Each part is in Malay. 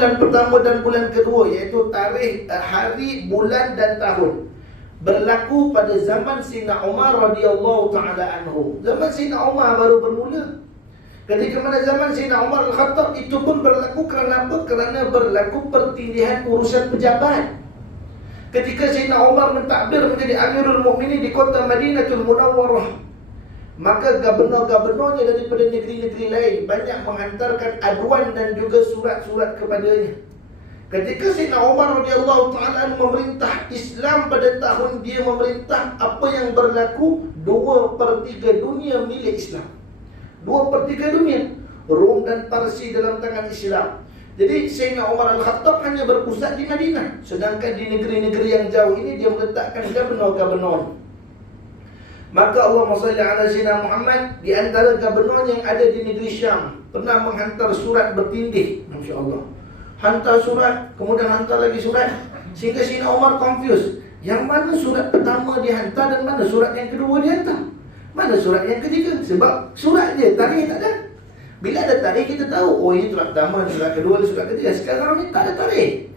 bulan pertama dan bulan kedua, iaitu tarikh, hari, bulan dan tahun, berlaku pada zaman Sayyidina Umar radhiyallahu ta'ala anhu. Zaman Sayyidina Umar baru bermula. Ketika mana zaman Sayyidina Umar Al-Khattab, itu pun berlaku kerana apa? Kerana berlaku pertindihan urusan pejabat. Ketika Sayyidina Umar mentadbir menjadi Amirul Mukminin di kota Madinatul Munawwarah, maka gubernur-gubernurnya daripada negeri-negeri lain banyak menghantarkan aduan dan juga surat-surat kepadanya. Ketika Sayyidina Umar radhiyallahu ta'ala memerintah Islam pada tahun dia memerintah, apa yang berlaku? 2/3 dunia milik Islam. 2/3 dunia, Rom dan Parsi dalam tangan Islam. Jadi Sayyidina Umar Al-Khattab hanya berpusat di Madinah, sedangkan di negeri-negeri yang jauh ini dia meletakkan gubernur-gubernur. Maka Allahumma salli ala Sayyidina Muhammad, di antara gubernur yang ada di negeri Syam pernah menghantar surat bertindih. Masya-Allah. Hantar surat, kemudian hantar lagi surat, sehingga Sayyidina Umar confused. Yang mana surat pertama dihantar dan mana surat yang kedua dihantar? Mana surat yang ketiga? Sebab surat je, tarikh tak ada. Bila ada tarikh kita tahu, oh ini surat pertama, surat kedua, surat ketiga. Sekarang ni tak ada tarikh.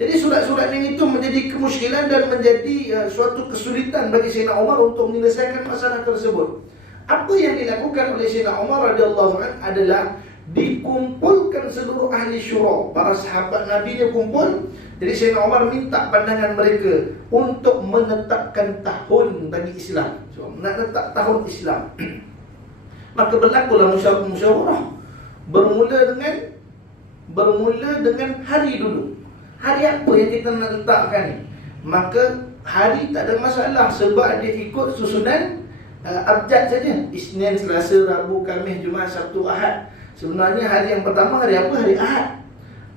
Jadi surat-surat yang itu menjadi kemuskilan dan menjadi suatu kesulitan bagi Sayyidina Umar untuk menyelesaikan masalah tersebut. Apa yang dilakukan oleh Sayyidina Umar radhiyallahu anhu adalah dikumpulkan seluruh ahli syura, para sahabat Nabi dia kumpul. Jadi Sayyidina Umar minta pandangan mereka untuk menetapkan tahun bagi Islam. So, nak letak tahun Islam. Maka berlakulah musyawarah. Bermula dengan hari dulu. Hari apa yang kita nak letakkan ni? Maka hari tak ada masalah sebab dia ikut susunan abjad saja. Isnin, Selasa, Rabu, Khamis, Jumaat, Sabtu, Ahad. Sebenarnya hari yang pertama hari apa? Hari Ahad.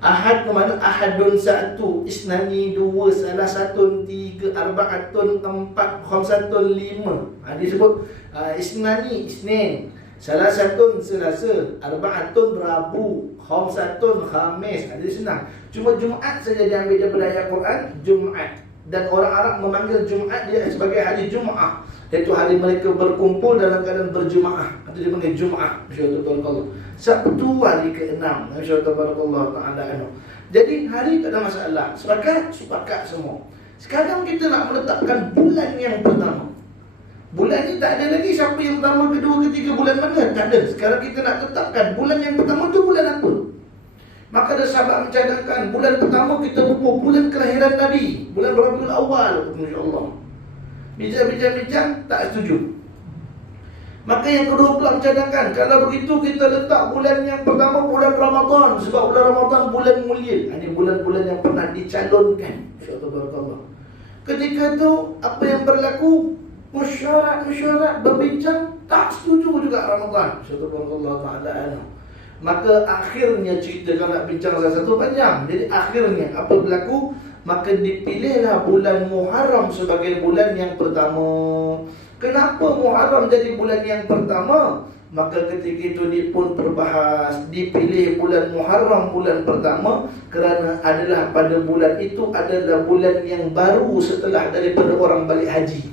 Ahad ke mana? Ahadun 1, Isnani 2, Salasatun 3, Arba'atun 4, Khamsatun 5. Disebut Isnani, Isnin, Salasatun Selasa, Arba'atun Rabu, Khamsatun Khamis. Jadi senang. Cuma Jumaat saja diambil daripada ayat Quran, Jumaat. Dan orang Arab memanggil Jumaat dia sebagai hari Jumaah, iaitu hari mereka berkumpul dalam keadaan berjumaah. Itu dipanggil Jumaah. Masyaallah. Sabtu hari ke-6. Masyaallah ta'ala. Jadi hari tak ada masalah. Sepakat semua. Sekarang kita nak meletakkan bulan yang pertama. Bulan ni tak ada lagi siapa yang pertama, kedua, ketiga, bulan mana. Tak ada. Sekarang kita nak tetapkan bulan yang pertama tu bulan apa. Maka ada sahabat mencadangkan bulan pertama kita berapa bulan kelahiran Nabi, bulan Rabiul Awal. Masya-Allah. Bincang-bincang tak setuju. Maka yang kedua pula mencadangkan, kalau begitu kita letak bulan yang pertama bulan Ramadan, sebab bulan Ramadan bulan mulia. Ini bulan-bulan yang pernah dicalonkan. Masya-Allah. Ketika tu apa yang berlaku? Mesyuarat berbincang, tak setuju juga Ramadan. Masya-Allah ta'ala. Maka akhirnya cerita, kalau nak bincang satu panjang. Jadi akhirnya apa berlaku? Maka dipilihlah bulan Muharram sebagai bulan yang pertama. Kenapa Muharram jadi bulan yang pertama? Maka ketika itu dia pun berbahas, dipilih bulan Muharram bulan pertama kerana adalah pada bulan itu adalah bulan yang baru setelah daripada orang balik haji.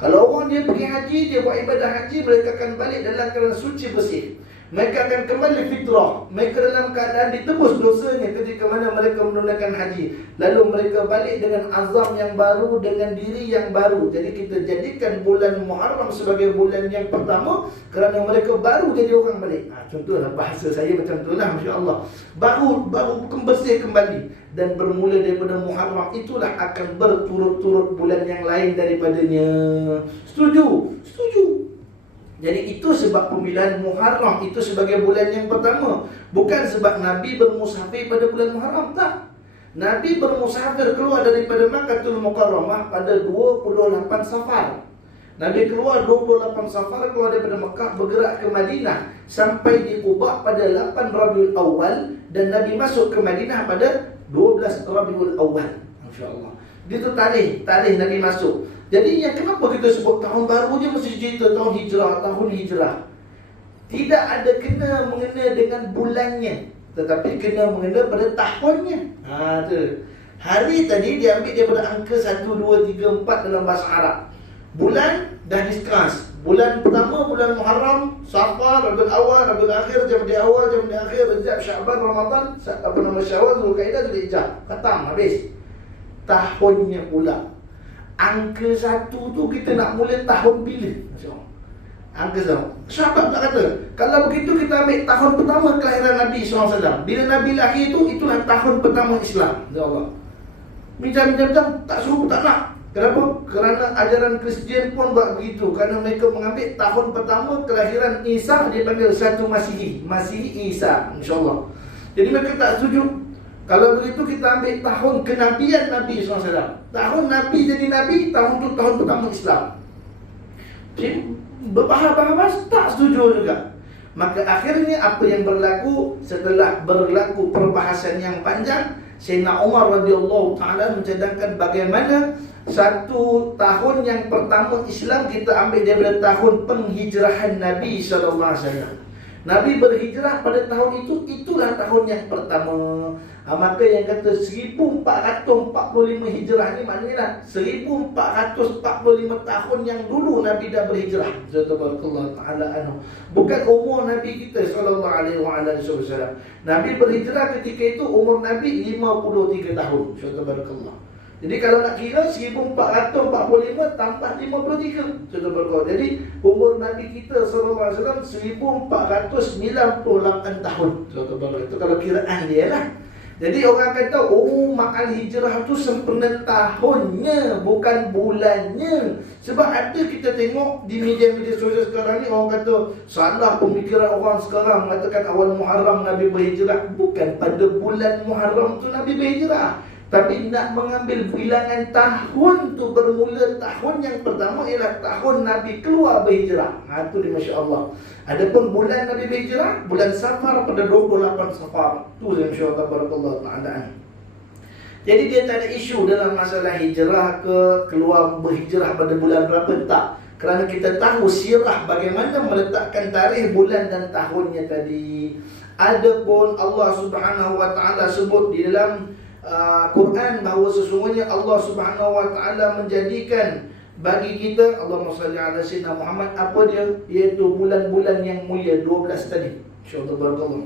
Kalau orang dia pergi haji, dia buat ibadah haji, mereka akan balik dalam keadaan suci bersih. Mereka akan kembali fitrah. Mereka dalam keadaan ditebus dosanya ketika mana mereka menunaikan haji. Lalu mereka balik dengan azam yang baru, dengan diri yang baru. Jadi kita jadikan bulan Muharram sebagai bulan yang pertama kerana mereka baru jadi orang balik. Contohlah bahasa saya macam itulah, masya-Allah. Baru bersih kembali. Dan bermula daripada Muharram itulah akan berturut-turut bulan yang lain daripadanya. Setuju? Setuju. Jadi itu sebab pemilihan Muharram itu sebagai bulan yang pertama. Bukan sebab Nabi bermusafir pada bulan Muharram, tak. Nabi bermusafir keluar daripada Makkahul Mukarramah pada 28 Safar. Nabi keluar 28 Safar, keluar daripada Mekah, bergerak ke Madinah sampai di Quba pada 8 Rabiul Awal. Dan Nabi masuk ke Madinah pada 12 Rabiul Awal. Masya-Allah. Itu tarikh Nabi masuk. Jadi yang kenapa kita sebut tahun baru je mesti cerita tahun hijrah. Tidak ada kena mengena dengan bulannya, tetapi kena mengena pada tahunnya. Tu. Hari tadi diambil daripada angka 1, 2, 3, 4 dalam bahasa Arab. Bulan dah discuss. Bulan pertama bulan Muharram, Safar, Rabiul Awal, Rabiul Akhir, Jamadil Awal, Jamadil Akhir, Rajab, Syaban, Ramadan, Syawal, Zulkaidah, Zulhijjah. Khatam habis. Tahunnya pula. Angka 1 tu kita nak mula tahun bila? Masya-Allah. Angka 1. Sahabat tak kata, kalau begitu kita ambil tahun pertama kelahiran Nabi SAW. Bila Nabi lahir tu, itulah tahun pertama Islam. Ya-Allah. Minjam-minjam tak suruh, tak nak. Kenapa? Kerana ajaran Kristian pun buat begitu. Kerana mereka mengambil tahun pertama kelahiran Isa, dia panggil 1 Masihi. Masihi Isa, insyaAllah. Jadi mereka tak setuju. Kalau begitu kita ambil tahun kenabian Nabi SAW. Tahun Nabi jadi Nabi, tahun tu tahun pertama Islam. Jadi berbahas-bahas tak setuju juga. Maka akhirnya apa yang berlaku setelah berlaku perbahasan yang panjang, Sayyidina Umar radhiyallahu taala mencadangkan bagaimana 1 tahun yang pertama Islam kita ambil daripada tahun penghijrahan Nabi sallallahu alaihi wasallam. Nabi berhijrah pada tahun itu, itulah tahun yang pertama. Maka yang kata 1445 hijrah ni maknanya 1445 tahun yang dulu Nabi dah berhijrah. Subhanallah taala anhu. Bukan umur Nabi kita sallallahu alaihi wasallam. Nabi berhijrah ketika itu umur Nabi 53 tahun. Subhanallah. Jadi kalau nak kira 1445 tambah 53. Subhanallah. Jadi umur Nabi kita sallallahu alaihi wasallam 1498 tahun. Subhanallah. Itu kalau kiraan dia lah. Jadi orang kata, oh makal hijrah tu sempena tahunnya, bukan bulannya. Sebab ada kita tengok di media-media sosial sekarang ni, orang kata salah pemikiran orang sekarang mengatakan awal Muharram Nabi berhijrah. Bukan pada bulan Muharram tu Nabi berhijrah, tapi nak mengambil bilangan tahun tu bermula tahun yang pertama ialah tahun Nabi keluar berhijrah. Itu dia Masya Allah. Adapun bulan Nabi berhijrah, bulan Safar pada 28 Safar. Tu Masya Allah barakallahu ta'ala. Jadi dia tak ada isu dalam masalah hijrah ke keluar berhijrah pada bulan berapa, tak. Kerana kita tahu sirah bagaimana meletakkan tarikh bulan dan tahunnya tadi. Adapun Allah Subhanahu wa taala sebut di dalam Quran bahawa sesungguhnya Allah Subhanahu wa taala menjadikan bagi kita, Allahumma salli ala sayyidina Muhammad, apa dia? Iaitu bulan-bulan yang mulia 12 tadi. Insyaallah barakallah.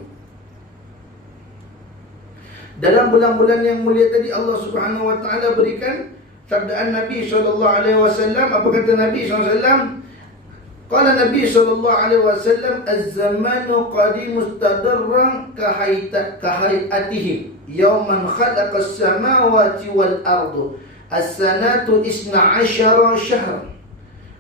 Dalam bulan-bulan yang mulia tadi Allah Subhanahu wa taala berikan sabdaan Nabi sallallahu alaihi wasallam. Apa kata Nabi sallallahu alaihi wasallam? Qala Nabi sallallahu alaihi wasallam, "Az-zamanu qadim mustadarran kahayatihi yawman khalaqas samawati wal ardu. As-sanatu 12 syahr.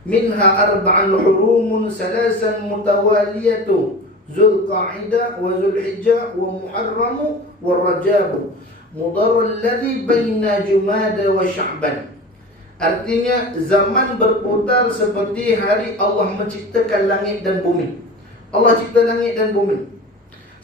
Minha arba'an hurumun salasan mutawaliyatu. Zulqa'idah wa Zulhijjah wa Muharram wa Rajab. Mudar alladhi baina Jumada wa Sya'ban." Artinya zaman berputar seperti hari Allah menciptakan langit dan bumi. Allah cipta langit dan bumi.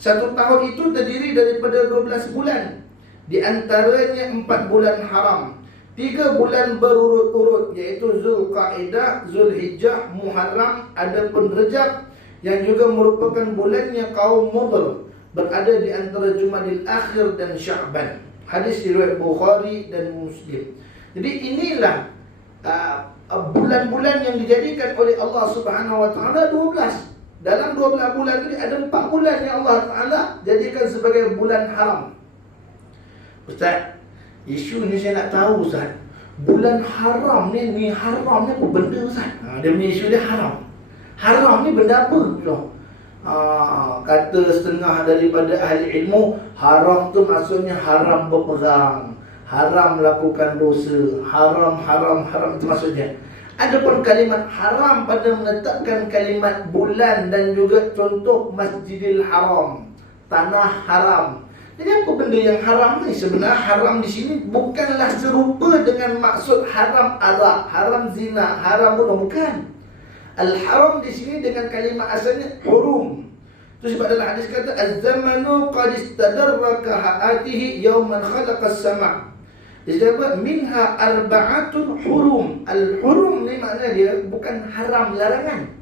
1 tahun itu terdiri daripada 12 bulan. Di antaranya 4 bulan haram, 3 bulan berurut-urut, iaitu Zulqa'idah, Zulhijjah, Muharram, adapun Rajab yang juga merupakan bulannya kaum Mudar, berada di antara Jumadil Akhir dan Sya'ban. Hadis riwayat Bukhari dan Muslim. Jadi inilah bulan-bulan yang dijadikan oleh Allah Subhanahu wa taala 12. Dalam 12 bulan ini ada 4 bulan yang Allah Ta'ala jadikan sebagai bulan haram. Ustaz, isu ni saya nak tahu Ustaz. Bulan haram ni haram ni apa benda Ustaz? Dia punya isu dia haram. Haram ni benda apa? Kata setengah daripada ahli ilmu, haram tu maksudnya haram berperang, haram melakukan dosa, haram itu maksudnya. Adapun kalimat haram pada menetapkan kalimat bulan dan juga contoh Masjidil Haram, tanah haram. Jadi apa benda yang haram ni? Sebenarnya haram di sini bukanlah serupa dengan maksud haram arak, haram zina, haram bunuh, bukan. Al-haram di sini dengan kalimat asalnya hurum. Itu sebab dalam hadis kata az-zamanu qad istadarraka ha'atihi yawman khalaqas sama'. Disebut minha arba'atun hurum. Al-hurum ni makna dia bukan haram larangan.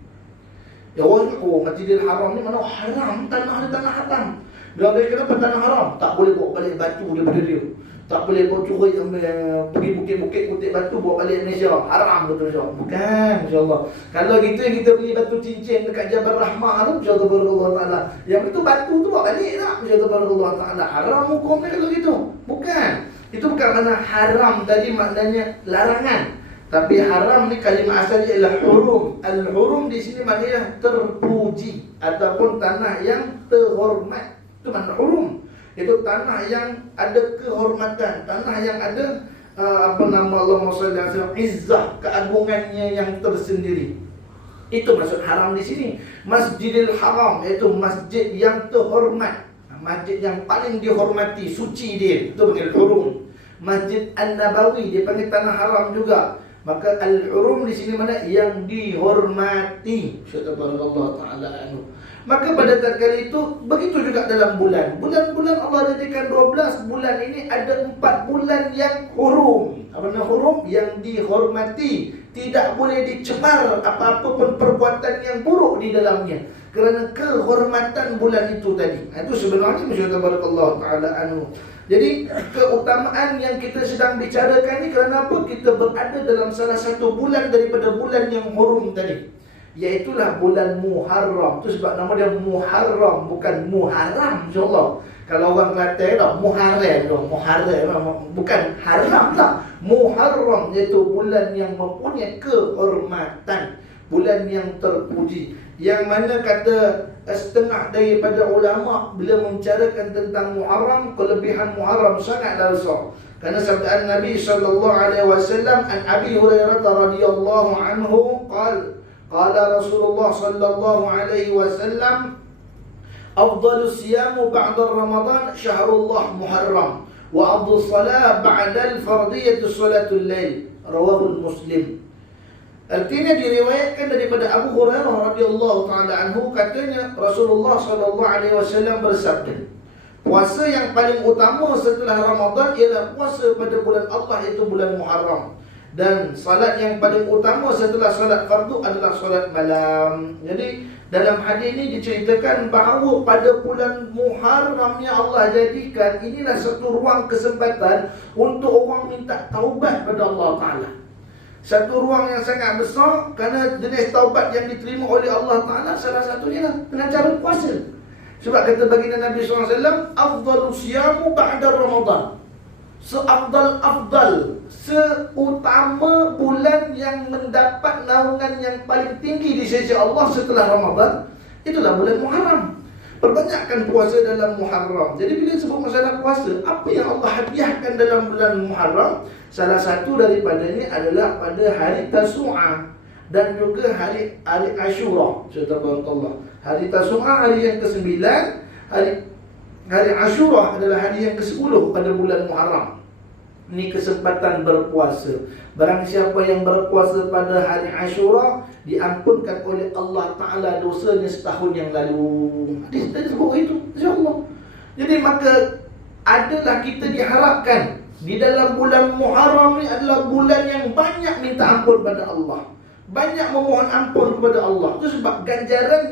Ya orang Masjidil Haram ni mana haram, tanah haram. Dia kata kenapa tanah haram? Tak boleh bawa balik batu daripada dia. Tak boleh bawa curi pergi bukit-bukit kutip batu bawa balik Malaysia. Haram betul insya-Allah. Bukan insya-Allah. Kalau gitu yang kita beli batu cincin dekat Jabal Rahmah tu insya-Allah taala. Yang itu batu tu bawa balik tak insya-Allah taala. Haram hukumnya kalau gitu. Bukan. Itu bukan makna haram tadi maknanya larangan. Tapi haram ni kalimah asalnya ialah hurum. Al-hurum di sini maknanya terpuji ataupun tanah yang terhormat. Itu makna hurum. Itu tanah yang ada kehormatan, tanah yang ada Allahumma shalli alaihi wasallam, izzah, keagungannya yang tersendiri. Itu maksud haram di sini. Masjidil Haram iaitu masjid yang terhormat, masjid yang paling dihormati, suci dia, itu panggil hurum. Masjid An-Nabawi dia panggil tanah haram juga. Maka al-hurum di sini mana yang dihormati. Subhanallah taala anhu. Maka pada tatkala itu begitu juga dalam bulan. Bulan-bulan Allah jadikan 12 bulan ini ada 4 bulan yang hurum. Apa nama hurum? Yang dihormati. Tidak boleh dicemar apa-apa pun perbuatan yang buruk di dalamnya. Kerana kehormatan bulan itu tadi. Itu sebenarnya masyaallah taala anhu. Jadi keutamaan yang kita sedang bicarakan ni kerana apa? Kita berada dalam salah satu bulan daripada bulan yang hurum tadi, iaitulah bulan Muharram. Itu sebab nama dia Muharram, bukan Muharram insya-Allah. Kalau orang Kelantan dah Muharram, bukan haram tak. Muharram iaitu bulan yang mempunyai kehormatan, bulan yang terpuji. Yang mana kata setengah daripada ulama bila membicarakan tentang Muharram, kelebihan Muharram sangatlah besar. Kerana sabdaan Nabi sallallahu alaihi wasallam an Abi Hurairah radhiyallahu anhu qala Rasulullah sallallahu alaihi wasallam afdalus siyamu ba'da Ramadan syahrullah Muharram wa afdalus salat ba'da al-fardiyah salatul lail rawahu Muslim. Artinya diriwayatkan daripada Abu Hurairah radhiyallahu taala anhu, katanya Rasulullah sallallahu alaihi wasallam bersabda, puasa yang paling utama setelah Ramadan ialah puasa pada bulan Allah, iaitu bulan Muharram. Dan salat yang paling utama setelah salat fardu adalah salat malam. Jadi dalam hadis ini diceritakan bahawa pada bulan Muharram yang Allah jadikan inilah satu ruang kesempatan untuk orang minta taubat pada Allah Ta'ala. Satu ruang yang sangat besar, kerana jenis taubat yang diterima oleh Allah Ta'ala salah satunya dengan cara puasa. Sebab kata baginda Nabi SAW, afdalu siyamu ba'da Ramadan, seafdal, seutama bulan yang mendapat naungan yang paling tinggi di sisi Allah setelah Ramadan, itulah bulan Muharram. Perbanyakkan puasa dalam Muharram. Jadi bila sebut masalah puasa, apa yang Allah hadiahkan dalam bulan Muharram? Salah satu daripadanya adalah pada hari Tasu'ah dan juga hari Ashura. Subhanallah. Hari Tasu'ah hari yang ke-9, hari Ashura adalah hari yang ke-10 pada bulan Muharram. Ini kesempatan berpuasa. Barang siapa yang berpuasa pada hari Ashura, diampunkan oleh Allah Ta'ala dosanya setahun yang lalu. Hadis tadi sebut itu, insya-Allah. Jadi maka adalah kita diharapkan di dalam bulan Muharram ni adalah bulan yang banyak minta ampun pada Allah, banyak memohon ampun kepada Allah. Itu sebab ganjaran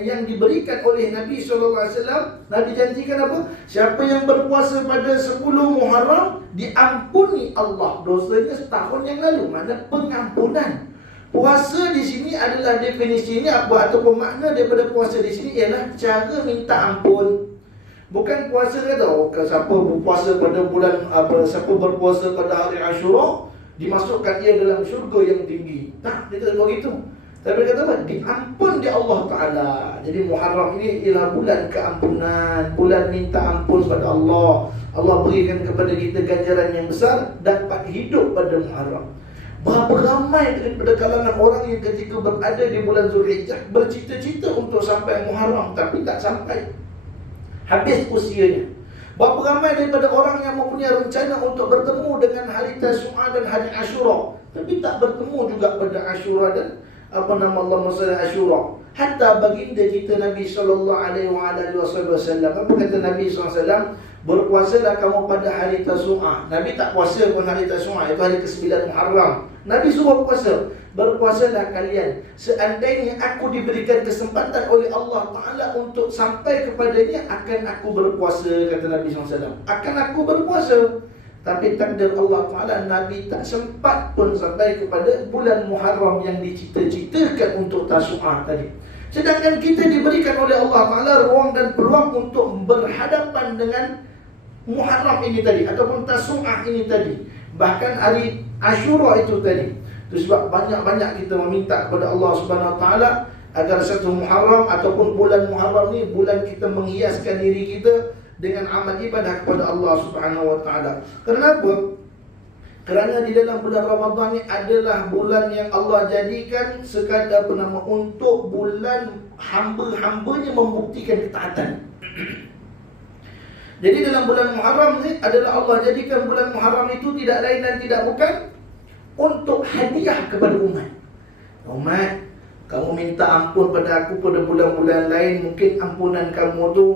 yang diberikan oleh Nabi SAW. Nabi janjikan apa? Siapa yang berpuasa pada 10 Muharram, diampuni Allah dosanya setahun yang lalu. Mana pengampunan. Puasa di sini adalah definisinya apa ataupun makna daripada puasa di sini ialah cara minta ampun. Bukan puasa kata siapa berpuasa pada bulan siapa berpuasa pada hari Ashura dimasukkan ia dalam syurga yang tinggi. Tak, dia tak begitu. Tapi kata apa? Diampun di Allah Ta'ala. Jadi Muharram ini ialah bulan keampunan, bulan minta ampun pada Allah. Allah berikan kepada kita ganjaran yang besar, dapat hidup pada Muharram. Berapa ramai daripada kalangan orang yang ketika berada di bulan Zulhijjah bercita-cita untuk sampai Muharram, tapi tak sampai. Habis usianya. Berapa ramai daripada orang yang mempunyai rencana untuk bertemu dengan hari Tasu'ah dan hari Ashura, tapi tak bertemu juga pada Ashura dan Allahumma salli Ashura. Hatta baginda kita Nabi sallallahu alaihi wasallam, apa kata Nabi SAW? Berpuasalah kamu pada hari Tasu'ah. Nabi tak puasa pun hari Tasu'ah, itu hari ke-9 Muharram. Nabi suruh puasa. Berpuasalah kalian seandainya aku diberikan kesempatan oleh Allah Ta'ala untuk sampai kepadanya, akan aku berpuasa, kata Nabi SAW. Akan aku berpuasa. Tapi takdir Allah Ta'ala, Nabi tak sempat pun sampai kepada bulan Muharram yang dicita-citakan untuk Tasu'ah tadi. Sedangkan kita diberikan oleh Allah Ta'ala ruang dan peluang untuk berhadapan dengan Muharram ini tadi, ataupun Tasu'ah ini tadi, bahkan hari Ashura itu tadi. Itu sebab banyak-banyak kita meminta kepada Allah Subhanahu Wa Ta'ala agar satu Muharram ataupun bulan Muharram ni, bulan kita menghiaskan diri kita dengan amal ibadah kepada Allah Subhanahu Wa Ta'ala. Kenapa? Kerana di dalam bulan Ramadan ni adalah bulan yang Allah jadikan sekadar bernama untuk bulan hamba-hambanya membuktikan ketaatan. Jadi dalam bulan Muharram ni adalah Allah jadikan bulan Muharram itu tidak lain dan tidak bukan untuk hadiah kepada umat. Umat, kamu minta ampun pada aku pada bulan-bulan lain, mungkin ampunan kamu tu,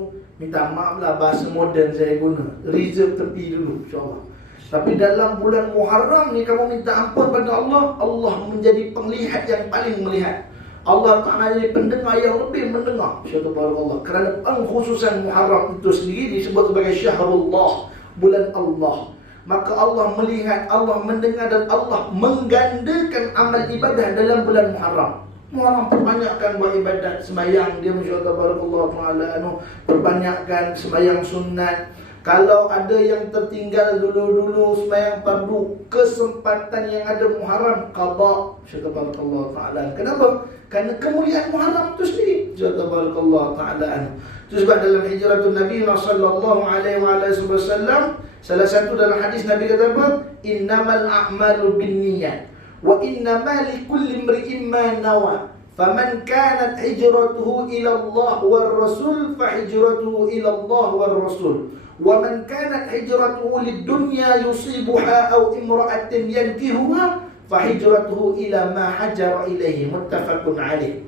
minta maaf lah bahasa moden saya guna, reserve tepi dulu insyaAllah. Tapi dalam bulan Muharram ni kamu minta ampun pada Allah, Allah menjadi penglihat yang paling melihat. Allah Ta'ala jadi pendengar yang lebih mendengar, insyaAllah. Kerana pengkhususan Muharram itu sendiri disebut sebagai Syahrullah, bulan Allah. Maka Allah melihat, Allah mendengar dan Allah menggandakan amal ibadah dalam bulan Muharram. Muharram perbanyakkan buat ibadat, sembahyang dia masya-Allah, perbanyakkan sembahyang sunat. Kalau ada yang tertinggal dulu-dulu sembahyang fardu, kesempatan yang ada Muharram qada, masya-Allah taala. Kenapa? Kerana kemuliaan Muharram itu sendiri, masya-Allah taala. Itu sebab dalam hijratun Nabi sallallahu alaihi wasallam, salah satu dalam hadis Nabi kata apa? Innamal a'malu binniyat wa innama likulli imri'in ma nawa. Faman kanat hijratuhu ila Allah war Rasul fa hijratuhu ila Allah war Rasul. Wa man kanat hijratuhu lid-dunya yusibuha aw imra'atin yankihuha fa hijratuhu ila ma hajara ilaihi. Muttafaqun alaih.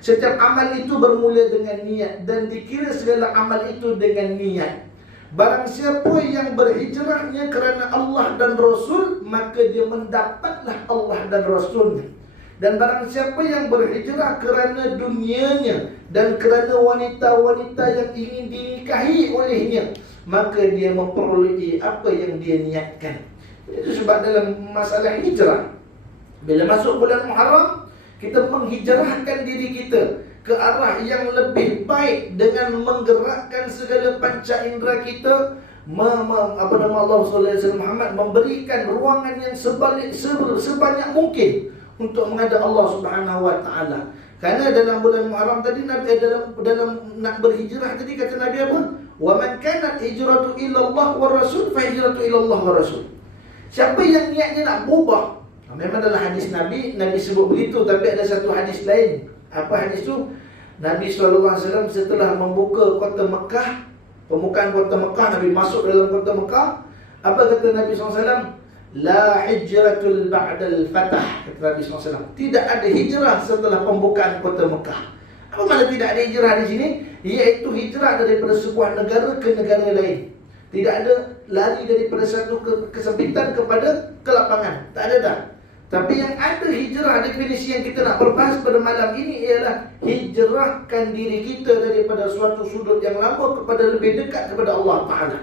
Setiap amal itu bermula dengan niat dan dikira segala amal itu dengan niat. Barang siapa yang berhijrahnya kerana Allah dan Rasul, maka dia mendapatlah Allah dan Rasulnya. Dan barang siapa yang berhijrah kerana dunianya dan kerana wanita-wanita yang ingin dinikahi olehnya, maka dia memperolehi apa yang dia niatkan. Itu sebab dalam masalah hijrah, bila masuk bulan Muharram, kita menghijrahkan diri kita ke arah yang lebih baik dengan menggerakkan segala panca indera kita, Allah SWT Muhammad memberikan ruangan yang sebanyak mungkin untuk menghadap Allah Subhanahu Wa Taala. Kerana dalam bulan Muharram tadi, Nabi dalam nak berhijrah tadi kata Nabi apa? Wa man kanat hijratu ila Allah war Rasul fa hijratu ila Allah war Rasul. Siapa yang niatnya nak berubah, memang dalam hadis Nabi sebut begitu, tapi ada satu hadis lain. Apa hadis itu? Nabi SAW setelah membuka kota Mekah, pembukaan kota Mekah, Nabi masuk dalam kota Mekah. Apa kata Nabi SAW? La hijratul ba'dal fatah, kata Nabi SAW. Tidak ada hijrah setelah pembukaan kota Mekah. Apa makna tidak ada hijrah di sini? Iaitu hijrah daripada sebuah negara ke negara lain. Tidak ada lari daripada satu kesempitan kepada kelapangan. Tak ada dah. Tapi yang ada hijrah, definisi yang kita nak berbahas pada malam ini ialah hijrahkan diri kita daripada suatu sudut yang lama kepada lebih dekat kepada Allah Ta'ala.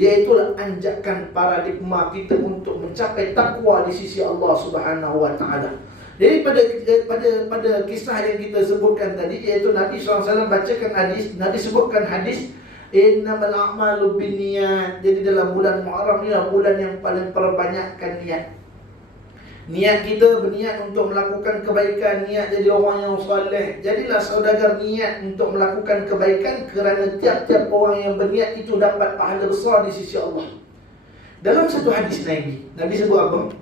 Iaitulah anjakan paradigma kita untuk mencapai takwa di sisi Allah Subhanahu Wa Ta'ala. Jadi pada kisah yang kita sebutkan tadi, iaitu Nabi SAW bacakan hadis, Nabi sebutkan hadis innamal a'malu binniyat. Jadi dalam bulan Muharram ni adalah bulan yang paling perbanyakkan niat. Niat kita berniat untuk melakukan kebaikan, niat jadi orang yang soleh. Jadilah saudagar niat untuk melakukan kebaikan, kerana tiap-tiap orang yang berniat itu dapat pahala besar di sisi Allah. Dalam satu hadis Nabi sebut apa?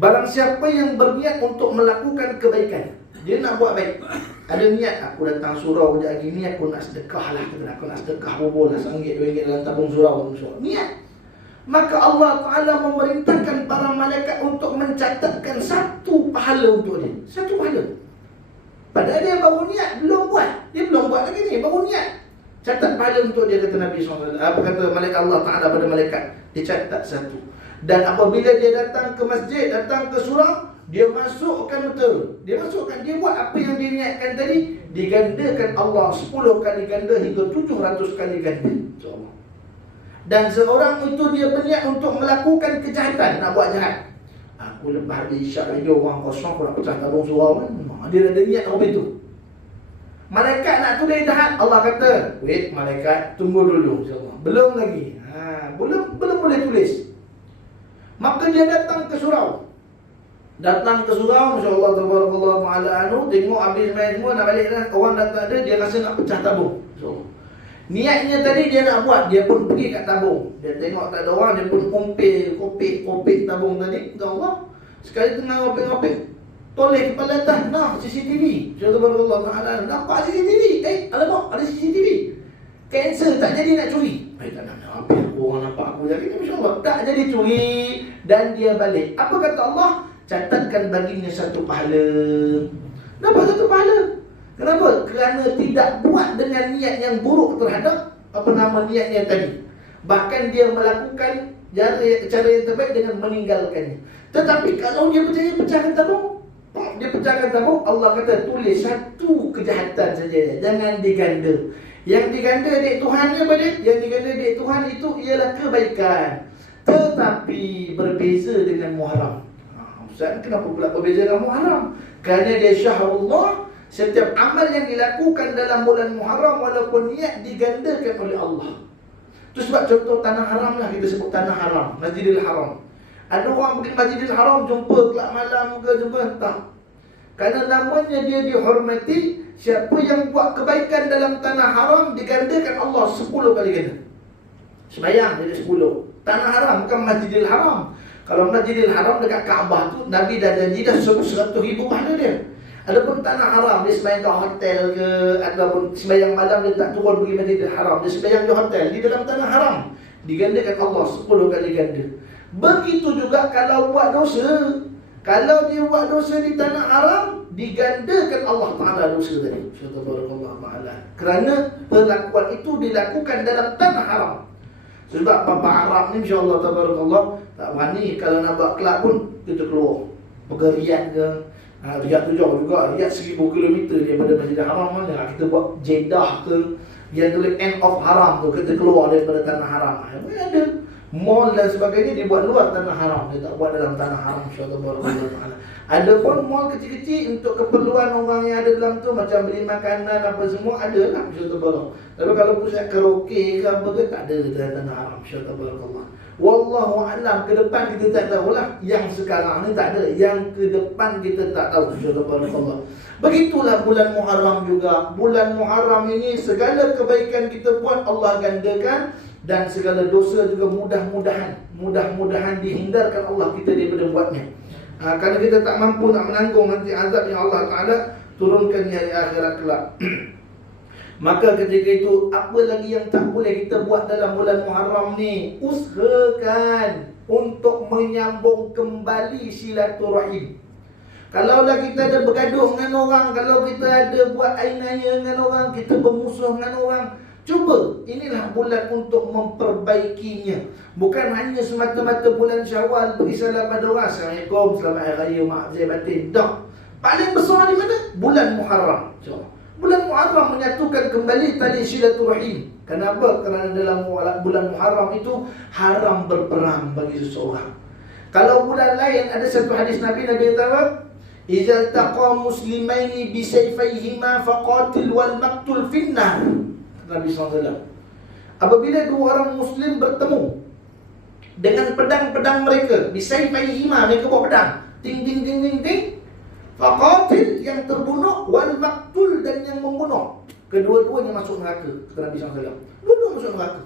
Barang siapa yang berniat untuk melakukan kebaikan, dia nak buat baik, ada niat, aku datang surau sekejap lagi, ni aku nak sedekah lah, aku nak sedekah bubur lah RM1, RM2 dalam tabung surau, niat. Maka Allah Ta'ala memerintahkan para malaikat untuk mencatatkan satu pahala untuk dia. Satu pahala. Padahal dia baru niat, belum buat. Dia belum buat lagi ni, baru niat. Catat pahala untuk dia, kata Nabi SAW. Apa kata malaikat Allah Ta'ala pada malaikat? Dia catat satu. Dan apabila dia datang ke masjid, datang ke surau, dia masukkan betul. Dia masukkan, dia buat apa yang dia niatkan tadi, digandakan Allah 10 kali ganda hingga 700 kali ganda. InsyaAllah. Dan seorang itu dia berniat untuk melakukan kejahatan, nak buat jahat. Aku lepas habis isyak lagi orang kosong, aku nak pecah tabung surau kan. Dia ada niat apa itu. Malaikat nak tulis jahat, Allah kata, wait malaikat, tunggu dulu insya-Allah. Belum lagi. Belum boleh tulis. Maka dia datang ke surau. Datang ke surau, masya-Allah tabarakallah taala anu, tengok habis main semua nak balik dah. Orang datang ada, dia rasa nak pecah tabung. Masya-Allah. Niatnya tadi dia nak buat, dia pun pergi kat tabung. Dia tengok tak ada orang, dia pun kopik tabung tadi. Ya Allah, sekali tengah kopik, toleh kepala atas, nah CCTV. Subhanallah taala, nampak CCTV. Alamak, ada CCTV. Cancel, tak jadi nak curi. Tak nak habis orang nampak aku jadi, masya-Allah, tak jadi curi dan dia balik. Apa kata Allah? Catatkan baginya satu pahala. Kenapa satu pahala? Kenapa? Kerana tidak buat dengan niat yang buruk terhadap niatnya tadi. Bahkan dia melakukan cara yang terbaik dengan meninggalkannya. Tetapi kalau dia percaya pecahkan tabung, dia pecahkan tabung, Allah kata tulis satu kejahatan saja, jangan diganda. Yang diganda adik Tuhan ni apa dia? Yang diganda adik Tuhan itu ialah kebaikan. Tetapi berbeza dengan Muharram. Ustaz, kenapa pula berbeza dengan Muharram? Kerana dia syahrullah. Setiap amal yang dilakukan dalam bulan Muharram walaupun niat digandakan oleh Allah. Itu sebab contoh tanah haram lah, kita sebut tanah haram, Masjidil Haram. Ada orang pergi Masjidil Haram jumpa kelab malam ke jumpa, tak. Kerana namanya dia dihormati. Siapa yang buat kebaikan dalam tanah haram digandakan Allah 10 kali ganda. Sembayang jadi 10. Tanah haram bukan Masjidil Haram. Kalau Masjidil Haram dekat Kaabah tu Nabi dah janji dah 100,000 pahala dia. Adapun tanah haram, dia sembahyang kat hotel ke, ataupun sembahyang malam dia tak turun pergi Masjidil Haram, dia sembahyang di hotel di dalam tanah haram, digandakan Allah 10 kali ganda. Begitu juga kalau buat dosa. Kalau dia buat dosa di tanah haram, digandakan Allah Ta'ala dosa tadi. Subhanallah ta'ala. Kerana perlakuan itu dilakukan dalam tanah haram. Sebab bapa Arab ni insya-Allah tabarakallah tak berani kalau nak buat kelab pun kita keluar. Pergi Riyadh ke. Riyadh tu jauh juga. Riyadh 1000 km daripada Masjidil Haram mana. Kita buat Jeddah ke, yang tulis end of haram tu, kita keluar daripada tanah haram. Ada mall dan sebagainya dia buat luar tanah haram, dia tak buat dalam tanah haram insya-Allah. Ada pun mall kecil-kecil untuk keperluan orang yang ada dalam tu, macam beli makanan apa semua ada lah insya-Allah. Tapi kalau pusat karaoke ke apa ke tak ada dalam tanah haram insya-Allah. Wallahu a'lam, ke depan kita tak tahulah. Yang sekarang ni tak ada, yang ke depan kita tak tahu insya-Allah. Begitulah bulan Muharram juga. Bulan Muharram ini segala kebaikan kita buat Allah gandakan. Dan segala dosa juga mudah-mudahan dihindarkan Allah kita daripada buatnya. Kerana kita tak mampu nak menanggung nanti azab yang Allah Ta'ala turunkan di hari akhirat kelak. Maka ketika itu, apa lagi yang tak boleh kita buat dalam bulan Muharram ni? Usahakan untuk menyambung kembali silaturahim. Kalaulah kita ada bergaduh dengan orang, kalau kita ada buat ain-ain dengan orang, kita bermusuh dengan orang, cuba, inilah bulan untuk memperbaikinya. Bukan hanya semata-mata bulan Syawal beri salam pada orang, Assalamualaikum, selamat hari raya, maaf saya batin. Tak. Paling besar di mana? Bulan Muharram. Bulan Muharram menyatukan kembali tali silaturahim. Kenapa? Kerana dalam bulan Muharram itu haram berperang bagi seseorang. Kalau bulan lain ada satu hadis Nabi kata, "Idza taqa muslimaini bi sayfayhima faqatil wal maqtul finnar." Nabi SAW. Apabila dua orang Muslim bertemu dengan pedang-pedang mereka, bisayfayhima, mereka bawa pedang, ting ting ting ting ting, faqatil, yang terbunuh, wal maqtul, dan yang membunuh, kedua-duanya masuk neraka. Kata Nabi SAW, dua-dua masuk neraka.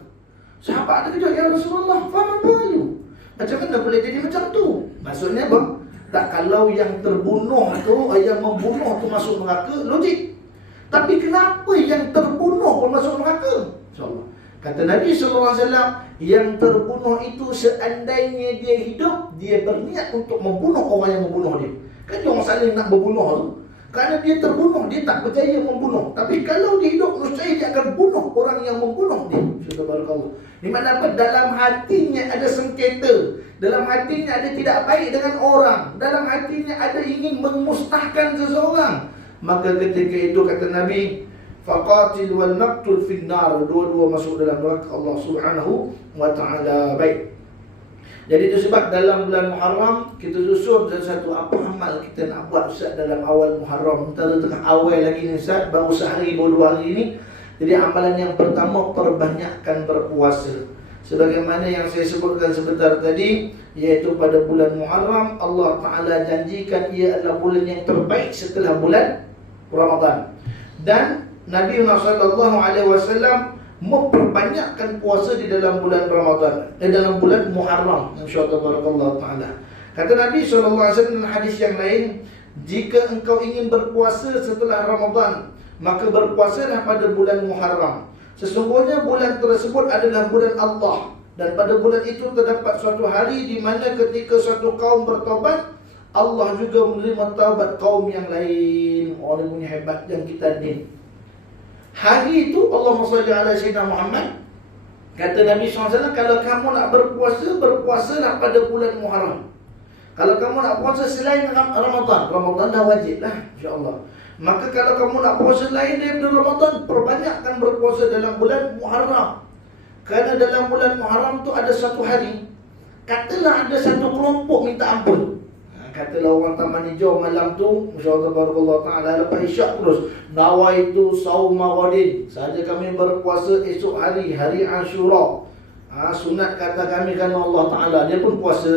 Sahabat ada kejap, ya Rasulullah, faham bayu, macam mana boleh jadi macam tu? Maksudnya apa? Tak, kalau yang terbunuh tu, yang membunuh tu masuk neraka, logik. Tapi kenapa yang terbunuh pun masuk neraka? InsyaAllah. Kata Nabi SAW, yang terbunuh itu seandainya dia hidup, dia berniat untuk membunuh orang yang membunuh dia. Kan dia orang saling nak berbunuh tu. Kerana dia terbunuh, dia tak percaya membunuh. Tapi kalau dia hidup, nescaya dia akan bunuh orang yang membunuh dia. Subhanallah. Di mana apa? Dalam hatinya ada sengketa. Dalam hatinya ada tidak baik dengan orang. Dalam hatinya ada ingin memusnahkan seseorang. Maka ketika itu kata Nabi, faqatil wal maqtul finnar. Dua-dua masuk dalam neraka Allah Subhanahu wa taala. Baik. Jadi itu sebab dalam bulan Muharram kita susun satu apa amal kita nak buat Ustaz dalam awal Muharram. Kita tengah awal lagi ni Ustaz, baru sehari baru 2 hari ni. Jadi amalan yang pertama, perbanyakkan berpuasa. Sebagaimana yang saya sebutkan sebentar tadi, iaitu pada bulan Muharram Allah Ta'ala janjikan ia adalah bulan yang terbaik setelah bulan Ramadan. Dan Nabi SAW memperbanyakkan puasa di dalam bulan Ramadan, dalam bulan Muharram, insyaallah taala. Kata Nabi SAW dalam hadis yang lain, jika engkau ingin berpuasa setelah Ramadan, maka berpuasalah pada bulan Muharram. Sesungguhnya bulan tersebut adalah bulan Allah, dan pada bulan itu terdapat suatu hari di mana ketika suatu kaum bertaubat, Allah juga menerima taubat kaum yang lain. Orang punya hebat yang kita ni. Hari itu Allahumma salli ala Sayyidina Muhammad. Kata Nabi SAW, kalau kamu nak berpuasa, berpuasalah pada bulan Muharram. Kalau kamu nak puasa selain Ramadan, Ramadan dah wajib lah, insyaAllah. Maka kalau kamu nak puasa lain daripada Ramadan, perbanyakkan berpuasa dalam bulan Muharram. Kerana dalam bulan Muharram tu ada satu hari, katalah ada satu kelompok minta ampun. Katalah orang Taman Hijau malam tu, insyaAllah ta'ala, lepas isyak terus, nawaitu sauma ghadin, saja kami berpuasa esok hari, hari Ashura. Sunat kata kami kerana Allah Ta'ala. Dia pun puasa.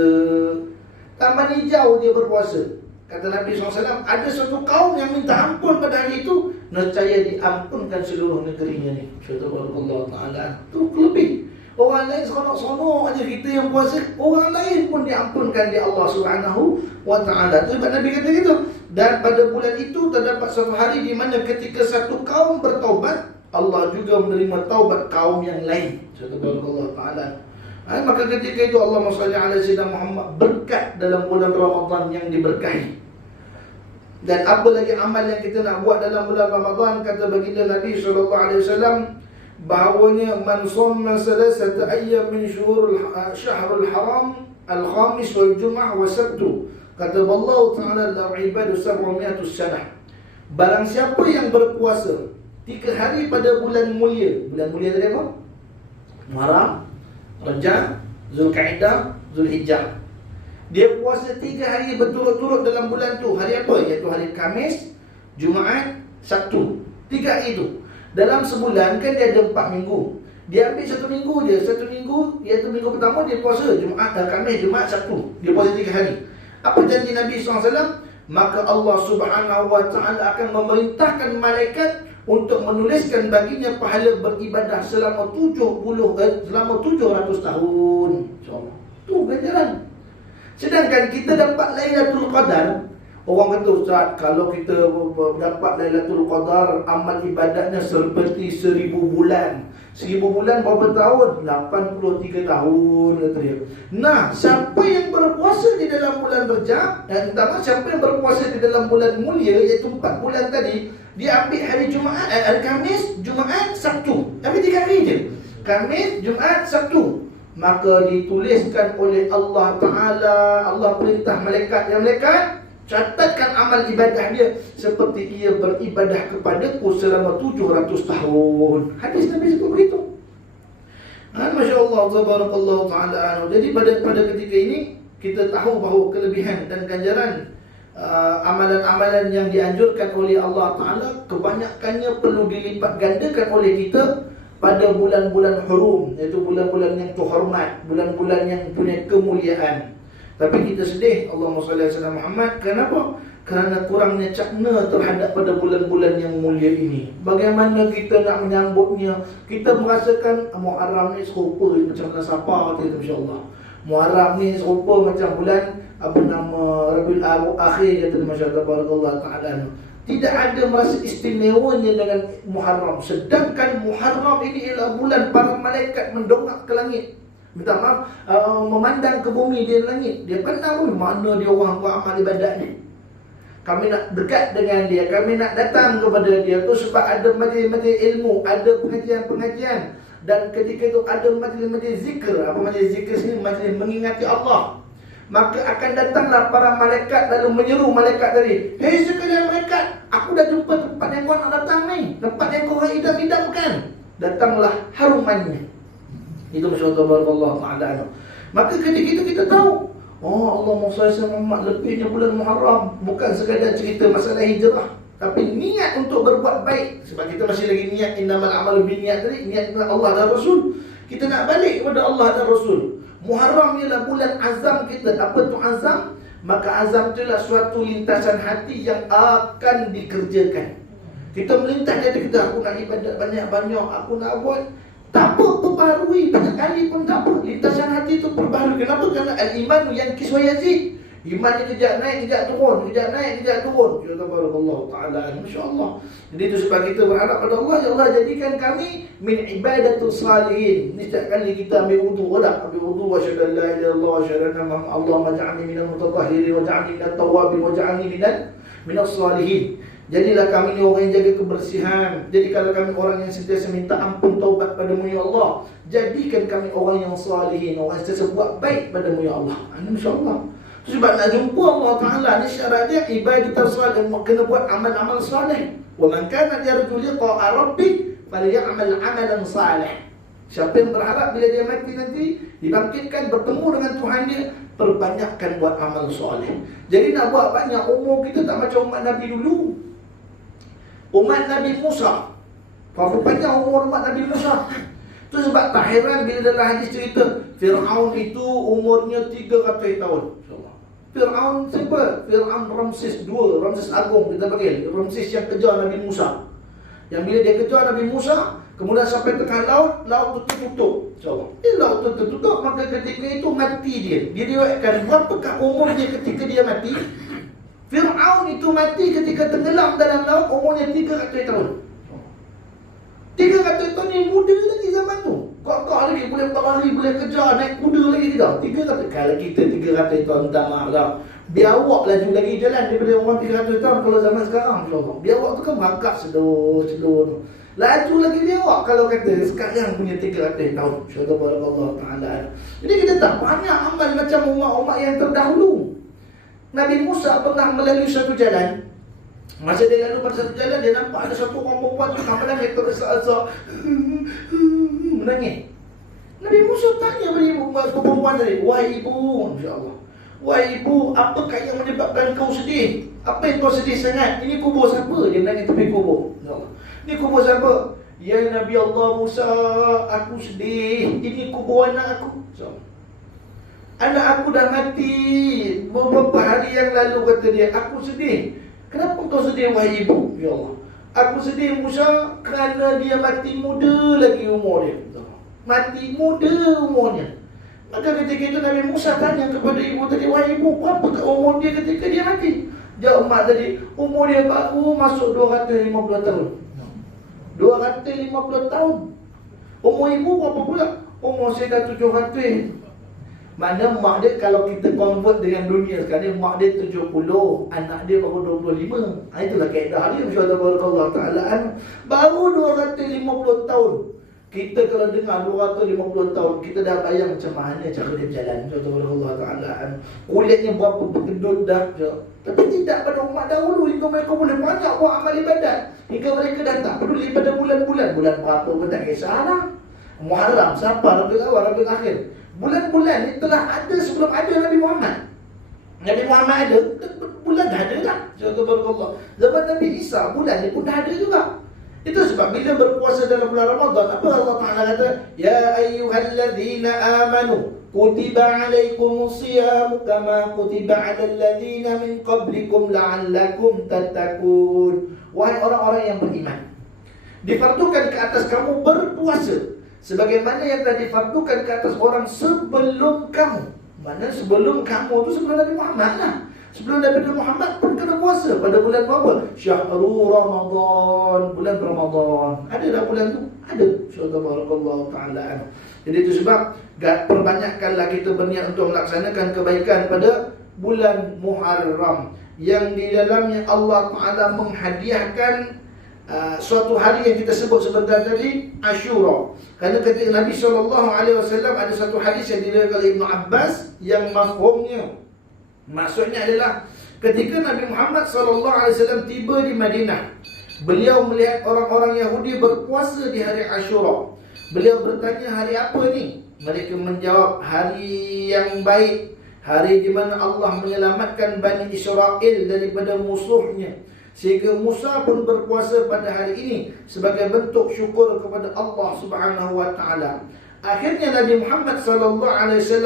Taman Hijau dia berpuasa. Kata Nabi SAW, ada satu kaum yang minta ampun pada hari itu, nescaya diampunkan seluruh negerinya ni. Allah Ta'ala. Itu lebih. Orang lain seronok-seronok aja, kita yang puasa, orang lain pun diampunkan di Allah Subhanahu wa Ta'ala. Sebab Nabi kata gitu. Dan pada bulan itu terdapat satu hari di mana ketika satu kaum bertaubat, Allah juga menerima taubat kaum yang lain. Allah Ta'ala. Maka ketika itu Allahumma salli ala Sayyidina Muhammad, berkat dalam bulan Ramadan yang diberkahi. Dan apa lagi amal yang kita nak buat dalam bulan Ramadan, kata baginda Nabi SAW, bahawanya man somma salasata ayyam min syahrul haram al-khamis wal jum'ah wa sabtu, kata Allah Ta'ala la ibadu 700 sanah. Barang siapa yang berpuasa 3 hari pada bulan mulia. Bulan mulia tadi apa? Muharram, Rajab, Zulkaidah, Zulhijjah. Dia puasa 3 hari berturut-turut dalam bulan tu. Hari apa? Iaitu hari Khamis, Jumaat, Sabtu. 3 hari itu. Dalam sebulan kan dia ada 4 minggu. Dia ambil 1 minggu je. 1 minggu, iaitu minggu pertama dia puasa Jumaat dan Khamis, Jumaat, Sabtu. Dia puasa 3 hari. Apa janji Nabi SAW? Maka Allah Subhanahu wa Ta'ala akan memerintahkan malaikat untuk menuliskan baginya pahala beribadah selama 700 tahun. InsyaAllah. Tu ganjaran. Sedangkan kita dapat Lailatul Qadar. Orang kata, Ustaz, kalau kita dapat Lailatul Qadar, amal ibadahnya seperti 1000 bulan. 1000 bulan berapa tahun? 83 tahun, kata dia. Nah, siapa yang berpuasa di dalam bulan Rajab, siapa yang berpuasa di dalam bulan mulia, iaitu 4 bulan tadi, dia ambil hari Jumaat, hari Khamis, Jumaat, Sabtu. Ambil 3 hari je. Khamis, Jumaat, Sabtu. Maka dituliskan oleh Allah Ta'ala, Allah perintah malaikat, yang malaikat catatkan amal ibadah dia seperti ia beribadah kepadaku selama 700 tahun. Hadis Nabi sebut begitu. Masya Allah, tabarakallah ta'ala. Jadi pada ketika ini kita tahu bahawa kelebihan dan ganjaran amalan-amalan yang dianjurkan oleh Allah Ta'ala, kebanyakannya perlu dilipat gandakan oleh kita pada bulan-bulan hurum, iaitu bulan-bulan yang terhormat, bulan-bulan yang punya kemuliaan. Tapi kita sedih, Allahumma salli ala Muhammad. Kenapa? Kerana kurangnya cakna terhadap pada bulan-bulan yang mulia ini. Bagaimana kita nak menyambutnya? Kita merasakan Muharram ni serupa macam bulan Safar, insya-Allah. Muharram ni serupa macam bulan Rabiul Akhir, kata masya-Allah barakallahu taala. Tidak ada merasa istimewanya dengan Muharram. Sedangkan Muharram ini ialah bulan para malaikat mendongak ke langit. Minta maaf, memandang ke bumi di langit. Dia pandang mana dia orang buat amal ibadat ni. Kami nak dekat dengan dia, kami nak datang kepada dia. Tu sebab ada majlis-majlis ilmu, ada pengajian-pengajian. Dan ketika itu ada majlis-majlis zikr. Apa majlis zikr sini? Majlis mengingati Allah. Maka akan datanglah para malaikat lalu menyeru malaikat tadi, hei sekalian malaikat, aku dah jumpa tempat yang kau nak datang ni, tempat yang kau idam-idamkan. Datanglah harumannya. Itu maksud Allah Ta'ala. Maka ketika itu kita tahu, oh Allah Muhammad lebihnya bulan Muharram. Bukan sekadar cerita masalah hijrah, tapi niat untuk berbuat baik. Sebab kita masih lagi niat innamal a'malu binniyat tadi, niat dengan Allah dan Rasul. Kita nak balik kepada Allah dan Rasul. Muharram ialah bulan azam kita. Apa tu azam? Maka azam itulah suatu lintasan hati yang akan dikerjakan. Kita melintas jadi kita, aku nak ibadat banyak-banyak, aku nak buat. Tak apa, perbaharui banyak kali pun tak apa. Lintasan hati itu perbaharui. Kenapa? Kerana al-iman yang kiswa yazid. Iman ni kejap naik, kejap turun, kejap naik, kejap turun. Ya Allah Ta'ala, Masya-Allah. Jadi itu sebab kita berharap pada Allah, ya Allah jadikan kami min ibadatul salihin. Ni setiap kali kita ambil wudu, ambil wudu, wa syahadu la ilaha illallah wa syahadu anna Muhammadan Allah maj'alni minal mutatahhirin wa ja'alni minat tawwabin wa ja'alni minas salihin. Jadilah kami ni orang yang jaga kebersihan. Jadi kalau kami orang yang sentiasa minta ampun taubat padamu ya Allah, jadikan kami orang yang salihin, orang yang sentiasa buat baik padamu ya Allah. Insya-Allah. Sebab nak jumpa Allah Ta'ala ni syaratnya ibadah salih, kena buat amal-amal salih. Wa man kana yarju liqa'a rabbih falyamal 'amalan salih. Siapa yang berharap bila dia mati nanti dibangkitkan bertemu dengan Tuhan dia, perbanyakkan buat amal salih. Jadi nak buat banyak, umur kita tak macam umat Nabi dulu. Umat Nabi Musa, berapa panjang umur umat Nabi Musa. Itu sebab tak heran bila dalam hadis cerita Fir'aun itu umurnya 300 tahun. Fir'aun siapa? Fir'aun Ramses II, Ramses Agung kita panggil. Ramses yang kejar Nabi Musa. Yang bila dia kejar Nabi Musa, kemudian sampai tengah laut, laut itu tertutup. Laut itu tertutup, maka ketika itu mati dia. Dia diriwayatkan berapakah umur dia ketika dia mati? Fir'aun itu mati ketika tenggelam dalam laut, umurnya 300 tahun. 300 tahun ni muda lagi zaman tu. Kokoh lagi, boleh berlari, boleh kejar, naik kuda lagi tidak. 300, kalau kita 300 tahun tak maaf lah. Biawak laju lagi jalan daripada orang 300 tahun kalau zaman sekarang. Biawak tu kan merangkak sedor. Laju lagi biawak kalau kata sekarang punya 300 tahun. Allah Ta'ala. Jadi kita tak banyak amal macam umat-umat yang terdahulu. Nabi Musa pernah melalui satu jalan. Masa dia lalu pada satu jalan, dia nampak ada satu orang perempuan tu kamalan yang terasa-asa menangis. Nabi Musa tanya pada ibu perempuan tadi, wahai ibu, insya-Allah, wahai ibu, apakah yang menyebabkan kau sedih? Apa yang kau sedih sangat? Ini kubur siapa? Dia menangis tepi kubur. InsyaAllah. Ini kubur siapa? Ya Nabi Allah Musa, aku sedih. Ini kubur anak aku. InsyaAllah. Anak aku dah mati beberapa hari yang lalu, kata dia. Aku sedih. Kenapa kau sedih wahai ibu? Ya Allah, aku sedih Musa kerana dia mati muda lagi umur dia. Mati muda umurnya. Maka ketika itu Nabi Musa tanya kepada ibu tadi, wahai ibu, berapa umur dia ketika dia mati? Jawab mak tadi, umur dia baru masuk 250 tahun. 250 tahun. Umur ibu berapa pula? Umur saya dah 700. Mana mak dia, kalau kita convert dengan dunia sekarang, mak dia 70, anak dia baru 25. Itulah kaedah dia, insya-Allah Ta'ala. Baru 250 tahun. Kita kalau dengar 250 tahun, kita dah bayang macam mana cara dia berjalan, insya-Allah Ta'ala. Kulitnya berapa berkedut dah. Tapi tidak pada umat dahulu, hingga mereka boleh banyak buat amal ibadat. Hingga mereka dah tak peduli pada bulan-bulan. Bulan berapa pun tak kisahlah. Muharram, Safar, Rabiul Awal, Rabiul Akhir. Bulan-bulan ni telah ada sebelum ada Nabi Muhammad. Nabi Muhammad ada, bulan dah ada dah. Allah. Zaman Nabi Isa, bulan ni pun dah ada juga. Itu sebab bila berpuasa dalam bulan Ramadan, apa Allah Ta'ala kata? Ya ayyuhalladzina amanu kutiba alaikumus siyamu kama kutiba alal ladzina min qablikum la'allakum tattaqun. Wahai orang-orang yang beriman, difardukan ke atas kamu berpuasa sebagaimana yang telah difardukan ke atas orang sebelum kamu. Mana sebelum kamu tu sebelum Nabi Muhammad lah. Sebelum Nabi Muhammad pun kena puasa pada bulan berapa? Syahrul Ramadan, bulan Ramadan. Ada dah bulan tu? Ada. Subhanallah Ta'ala. Jadi itu sebab perbanyakkanlah kita berniat untuk melaksanakan kebaikan pada bulan Muharram, yang di dalamnya Allah Ta'ala menghadiahkan suatu hari yang kita sebut sebentar tadi, Ashura. Kerana ketika Nabi SAW ada satu hadis yang diriwayatkan oleh Ibn Abbas yang mafhumnya, maksudnya adalah Ketika Nabi Muhammad SAW tiba di Madinah, beliau melihat orang-orang Yahudi berpuasa di hari Ashura. Beliau bertanya, hari apa ni? Mereka menjawab, hari yang baik, hari di mana Allah menyelamatkan Bani Israel daripada musuhnya, sehingga Musa pun berpuasa pada hari ini sebagai bentuk syukur kepada Allah Subhanahu wa taala. Akhirnya Nabi Muhammad SAW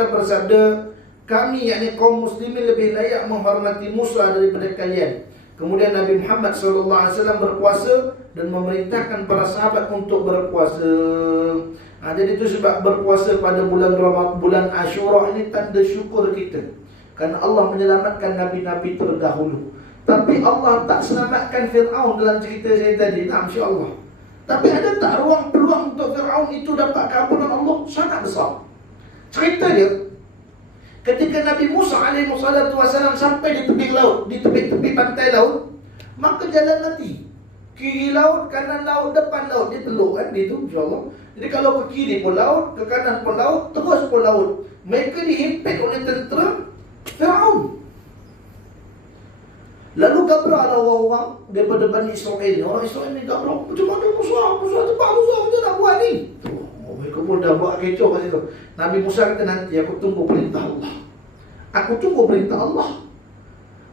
bersabda, kami yakni kaum muslimin lebih layak menghormati Musa daripada kalian. Kemudian Nabi Muhammad SAW berpuasa dan memerintahkan para sahabat untuk berpuasa. Jadi itu sebab berpuasa pada bulan Ashura ini tanda syukur kita, kerana Allah menyelamatkan Nabi-Nabi terdahulu. Tapi Allah tak selamatkan Fir'aun dalam cerita saya tadi. Insya-Allah. Tapi ada tak ruang peluang untuk Fir'aun itu dapat keampunan Allah? Sangat besar. Cerita dia, ketika Nabi Musa alaihissalam sampai di tepi laut, di tepi pantai laut, maka jalan mati. Kiri laut, kanan laut, depan laut. Dia teluk kan, dia tu insya-Allah. Jadi kalau ke kiri pun laut, ke kanan pun laut, terus pun laut. Mereka dihimpit oleh tentera Fir'aun. Lalu gabrahlah orang-orang daripada Bani Israel. Orang Israel ni gabrah, macam mana Musa cepat Musa, kita nak buat ni. Mereka pun dah buat kecoh kat situ. Nabi Musa kata, nanti aku tunggu perintah Allah. Aku tunggu perintah Allah.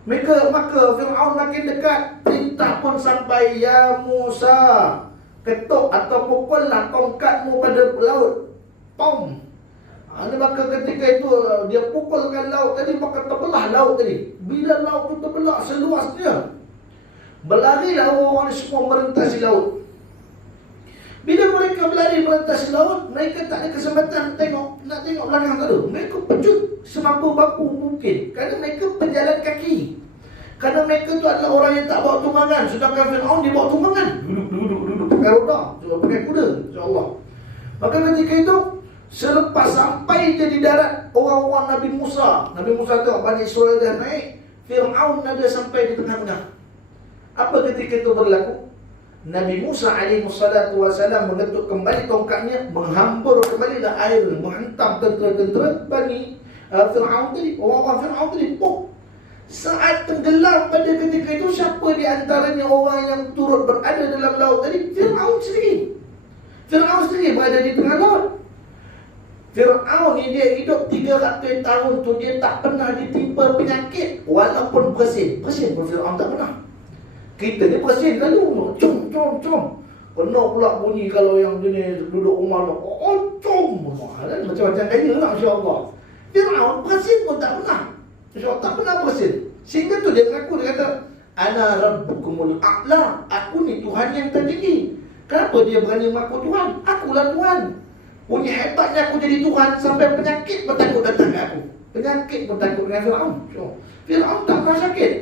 Maka Fir'aun makin dekat. Perintah pun sampai, ya Musa, ketuk atau pukullah tongkatmu pada laut. Pom. Maka ketika itu dia pukulkan laut tadi, maka terbelah laut tadi. Bila laut itu terbelah seluasnya, berlarilah orang-orang semua merentasi laut. Bila mereka berlari merentasi laut, mereka tak ada kesempatan nak tengok belakang tak ada. Mereka pecut semampu-mampu mungkin, kerana mereka berjalan kaki. Kerana mereka tu adalah orang yang tak bawa tunggangan. Sedangkan Fir'aun dia bawa tunggangan. Duduk pakai roda, pakai kuda, insya-Allah. Maka ketika itu, selepas sampai je di darat orang-orang Nabi Musa tengok Bani Israel dah naik, Fir'aun ada sampai di tengah-tengah. Apa ketika itu berlaku? Nabi Musa alaihissalam mengetuk kembali tongkatnya, menghambur kembalilah air, menghantam tentera-tentera Bani Fir'aun tadi, orang-orang Fir'aun tadi. Saat tenggelam pada ketika itu, siapa di antaranya orang yang turut berada dalam laut tadi? Fir'aun sendiri berada di tengah laut. Fir'aun ni dia hidup 300 tahun tu, dia tak pernah ditimpa penyakit walaupun bersin pun Fir'aun tak pernah. Kita ni bersin lalu com. Kena pula bunyi kalau yang jenis duduk rumah tu, com. Macam-macam gaya lah, insya-Allah. Fir'aun bersin pun tak pernah. insya-Allah tak pernah bersin. Sehingga tu dia mengaku, dia kata, ana rabbukumul a'la, aku ni Tuhan yang tertinggi. Kenapa dia berani mengaku Tuhan? Akulah Tuhan. Punya hebatnya aku jadi Tuhan, sampai penyakit pun takut datang ke aku. Penyakit pun takut dengan Fir'aun. Fir'aun tak pernah sakit.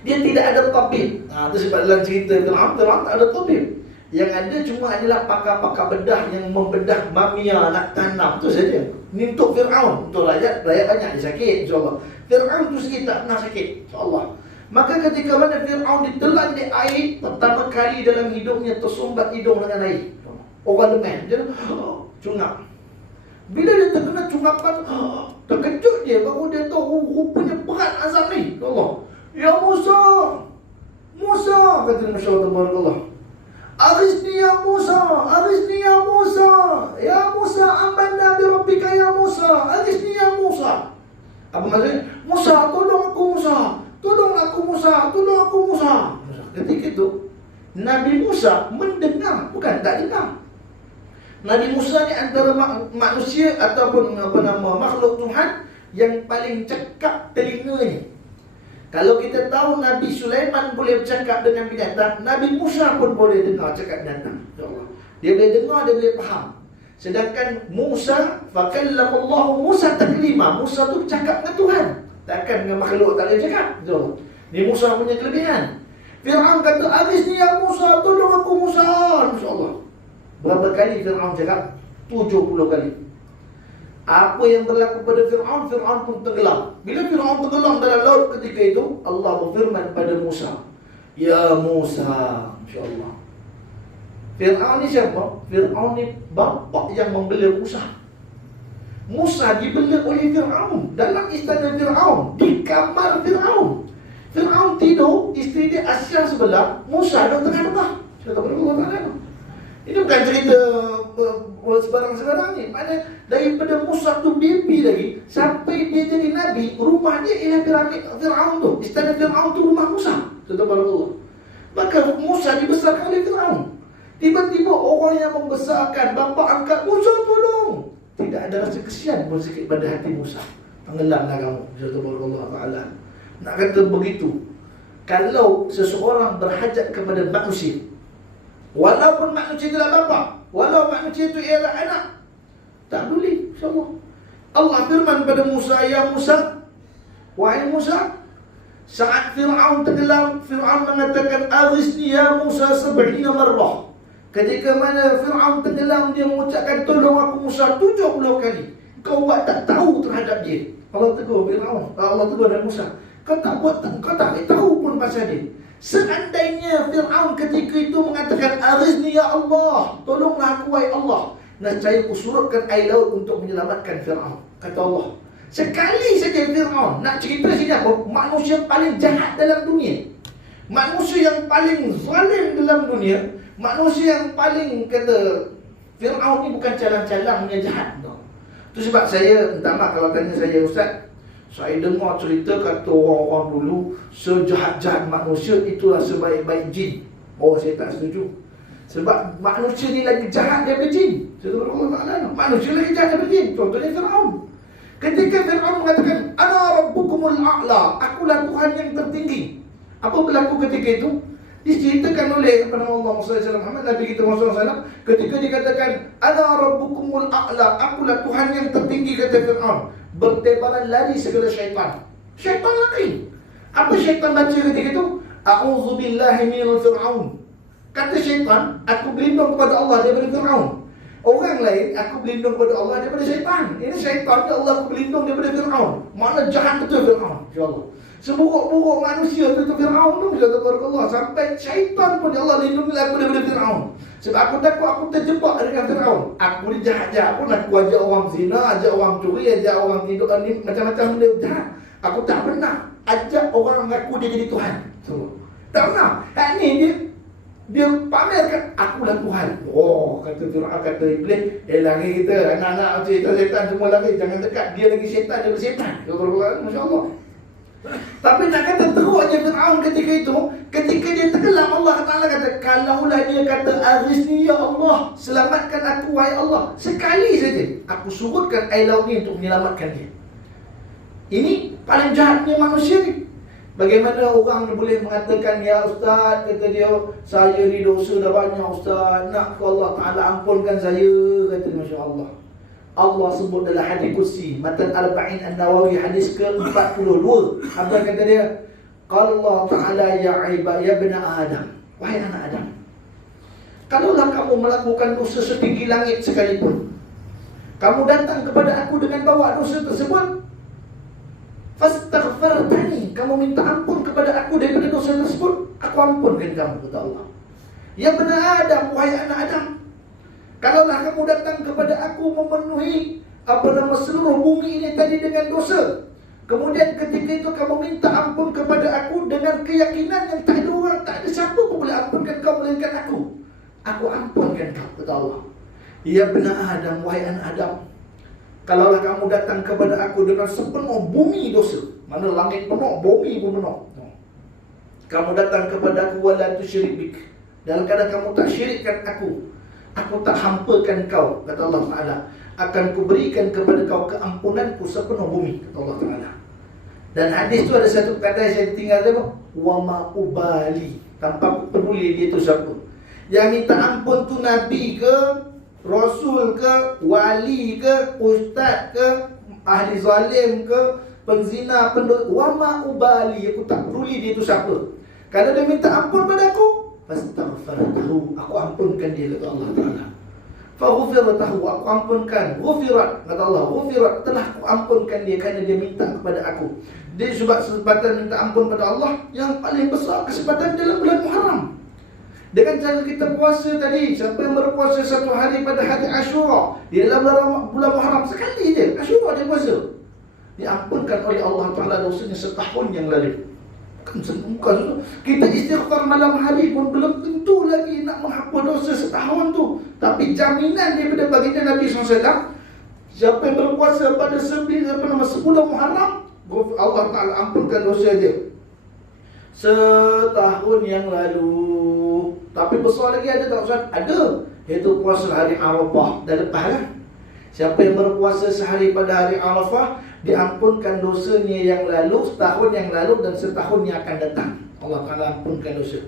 Dia tidak ada tabib. Itu sebab dalam cerita Fir'aun tak ada tabib. Yang ada cuma adalah pakar-pakar bedah yang membedah mamia nak tanam. Itu saja. Ini untuk Fir'aun. Untuk rakyat banyak dia sakit, insya-Allah. Fir'aun tu sendiri tak pernah sakit, insya-Allah. Maka ketika mana Fir'aun ditelan di air, pertama kali dalam hidupnya tersumbat hidung dengan air. Orang lemah, dia cungap. Bila dia terkena cungapan, terkejut dia, baru dia tahu rupanya berat azab ni. Allah, ya Musa, kata Musa tabarakallah, arisni ya Musa, ya Musa, amanna bi rabbika ya Musa, arisni ya Musa. Apa maksudnya? Musa, tolong aku Musa. Ketika itu Nabi Musa mendengar, bukan tak dengar. Nabi Musa ni antara manusia ataupun makhluk Tuhan yang paling cekap telinganya. Kalau kita tahu Nabi Sulaiman boleh bercakap dengan binatang, Nabi Musa pun boleh dengar cakap binatang. Dia boleh dengar, dia boleh faham. Sedangkan Musa, fakallamallahu Musa taklima. Musa tu bercakap dengan Tuhan. Takkan dengan makhluk tak boleh cakap. Ni Musa punya kelebihan. Fir'aun kata, arisni ya Musa, tolong aku Musa, insya-Allah. Berapa kali Fir'aun cakap? 70 kali. Apa yang berlaku pada Fir'aun? Fir'aun pun tenggelam. Bila Fir'aun tenggelam dalam laut ketika itu, Allah berfirman pada Musa, ya Musa, insya-Allah. Fir'aun ni siapa? Fir'aun ni bapa yang membela Musa. Musa dibela oleh Fir'aun dalam istana Fir'aun, di kamar Fir'aun. Fir'aun tidur, isteri dia Asia sebelah, Musa duduk tengah-tengah. Kata Allah Ta'ala. Ini bukan cerita sebarang-sebarang ni. Maknanya daripada Musa tu baby lagi sampai dia jadi Nabi, rumah dia ialah piramid Fir'aun tu. Istana Fir'aun tu rumah Musa. Kata Allah. Maka Musa dibesarkan oleh Fir'aun. Tiba-tiba orang yang membesarkan bapa angkat Musa tolong. Tidak ada rasa kesian pun sikit pada hati Musa. Tenggelamlah kamu. Kata Allah Ta'ala. Nak kata begitu, kalau seseorang berhajat kepada manusia, walaupun manusia adalah bapa, walau manusia itu ialah anak, tak boleh, insyaAllah. Allah firman pada Musa, ya Musa, wahai Musa, saat Fir'aun tenggelam, Fir'aun mengatakan, aghithni ya Musa 70 marrah. Ketika mana Fir'aun tenggelam, dia mengucapkan, tolong aku Musa 70 kali. Kau buat tak tahu terhadap dia. Allah tegur Fir'aun, Allah tegur dan Musa, kau tak tahu pun pasal dia. Seandainya Fir'aun ketika itu mengatakan, aghithni ya Allah, tolonglah aku wahai Allah, nescaya aku surutkan air laut untuk menyelamatkan Fir'aun. Kata Allah. Sekali saja Fir'aun, nak cerita sini apa? Manusia paling jahat dalam dunia, manusia yang paling zalim dalam dunia, manusia yang paling, kata Fir'aun ni bukan calang-calangnya jahat. Itu sebab saya, minta maaf kalau tanya saya, Ustaz, saya dengar cerita kata orang-orang dulu sejahat-jahat manusia itulah sebaik-baik jin. Oh, saya tak setuju. Sebab manusia ni lagi jahat daripada jin. Manusia lagi jahat daripada jin. Contohnya Fir'aun. Ketika Fir'aun mengatakan, ana rabbukumul a'la, akulah Tuhan yang tertinggi. Apa berlaku ketika itu? Diceritakan oleh Allah SAW, Muhammad Nabi kita SAW, ketika dikatakan ana rabbukumul a'la, akulah Tuhan yang tertinggi, kata Fir'aun, bertebaran lari segala syaitan. Syaitan lari. Apa syaitan baca ketika itu? A'udzubillahi minal Fir'aun. Kata syaitan, aku berlindung kepada Allah daripada Fir'aun. Orang lain, aku berlindung kepada Allah daripada syaitan. Ini syaitan, ya Allah, aku berlindung daripada Fir'aun. Mana jahat betul Fir'aun, insyaAllah. Seburuk-buruk manusia itu Fir'aun tu, Allah. Sampai syaitan pun, ya Allah, lindungilah aku daripada Fir'aun. Sebab aku takut aku terjebak dengan Fir'aun. Aku ni jahat-jahat pun, aku ajak orang zina, ajak orang curi, ajak orang tidur, ni macam-macam benda jahat. Aku tak pernah ajak orang mengaku dia jadi Tuhan. Tak pernah. Hak ni dia pamerkan, akulah Tuhan. Oh, kata Fir'aun, kata Iblis, lagi kita, anak-anak syaitan semua lagi, jangan dekat. Dia lagi syaitan daripada syaitan. Masya Allah. Tapi nak kata teruk je Fir'aun ketika itu, ketika dia tenggelam, Allah Ta'ala kata, kalaulah dia kata, aghithni ya Allah, selamatkan aku wahai Allah, sekali saja aku surutkan air laut ni untuk menyelamatkan dia. Ini paling jahatnya manusia ni. Bagaimana orang boleh mengatakan, ya Ustaz, kata dia, saya ni dosa dah banyak Ustaz, nak ke Allah Ta'ala ampunkan saya, kata Masya Allah. Allah sebut dalam hadis kursi Matan Arba'in An-Nawawi hadis ke-42. Apa kata dia? Qala Allah Ta'ala, ya ibna Adam, wahai anak Adam, kalaulah kamu melakukan dosa setinggi langit sekalipun, kamu datang kepada aku dengan bawa dosa tersebut, fastaghfartani, kamu minta ampun kepada aku daripada dosa tersebut, aku ampunkan kamu, kata Allah. Ya ibna Adam, wahai anak Adam, kalaulah kamu datang kepada aku memenuhi seluruh bumi ini tadi dengan dosa, kemudian ketika itu kamu minta ampun kepada aku dengan keyakinan yang tak ada orang, tak ada siapa pun boleh ampunkan kau melainkan aku ampunkan kau, kata Allah. Ya ibna Adam, wahai anak Adam, kalaulah kamu datang kepada aku dengan sepenuh bumi dosa, mana langit penuh, bumi pun penuh, kamu datang kepada aku wala tusyrik bik, dalam keadaan kamu tak syirikkan aku tak hampakan kau, kata Allah Ta'ala, akan kuberikan kepada kau keampunanku sepenuh bumi, kata Allah Ta'ala. Dan hadis tu ada satu kata yang saya tinggal apa? Wa ma ubali, tanpa peduli dia tu siapa. Yang minta ampun tu Nabi ke, Rasul ke, wali ke, ustaz ke, ahli zalim ke, penzina, pendosa, wa ma ubali, aku tak peduli dia tu siapa. Kalau dia minta ampun pada aku, fastaghfartahu, aku ampunkan dia, kata Allah Ta'ala. Faghfirtahu, aku ampunkan. Ghufirat, kata Allah, ghufirat, telah aku ampunkan dia kerana dia minta kepada aku. Dia sebab kesempatan minta ampun pada Allah yang paling besar kesempatan dalam bulan Muharram. Dengan cara kita puasa tadi, siapa yang berpuasa satu hari pada hari Ashura di dalam bulan Muharram, sekali je Ashura dia puasa, diampunkan oleh Allah Ta'ala dosanya setahun yang lalu. Bukan. Kita istighfar malam hari pun belum tentu lagi nak menghapus dosa setahun tu. Tapi jaminan daripada baginda Nabi SAW, siapa yang berpuasa pada 10 Muharram, Allah Ta'ala ampunkan dosa dia setahun yang lalu. Tapi besar lagi ada tak Ustaz? Ada. Iaitu puasa hari Arafah dah lepas lah. Siapa yang berpuasa sehari pada hari Arafah, diampunkan dosanya yang lalu, setahun yang lalu dan setahun yang akan datang. Allah Ta'ala ampunkan dosa.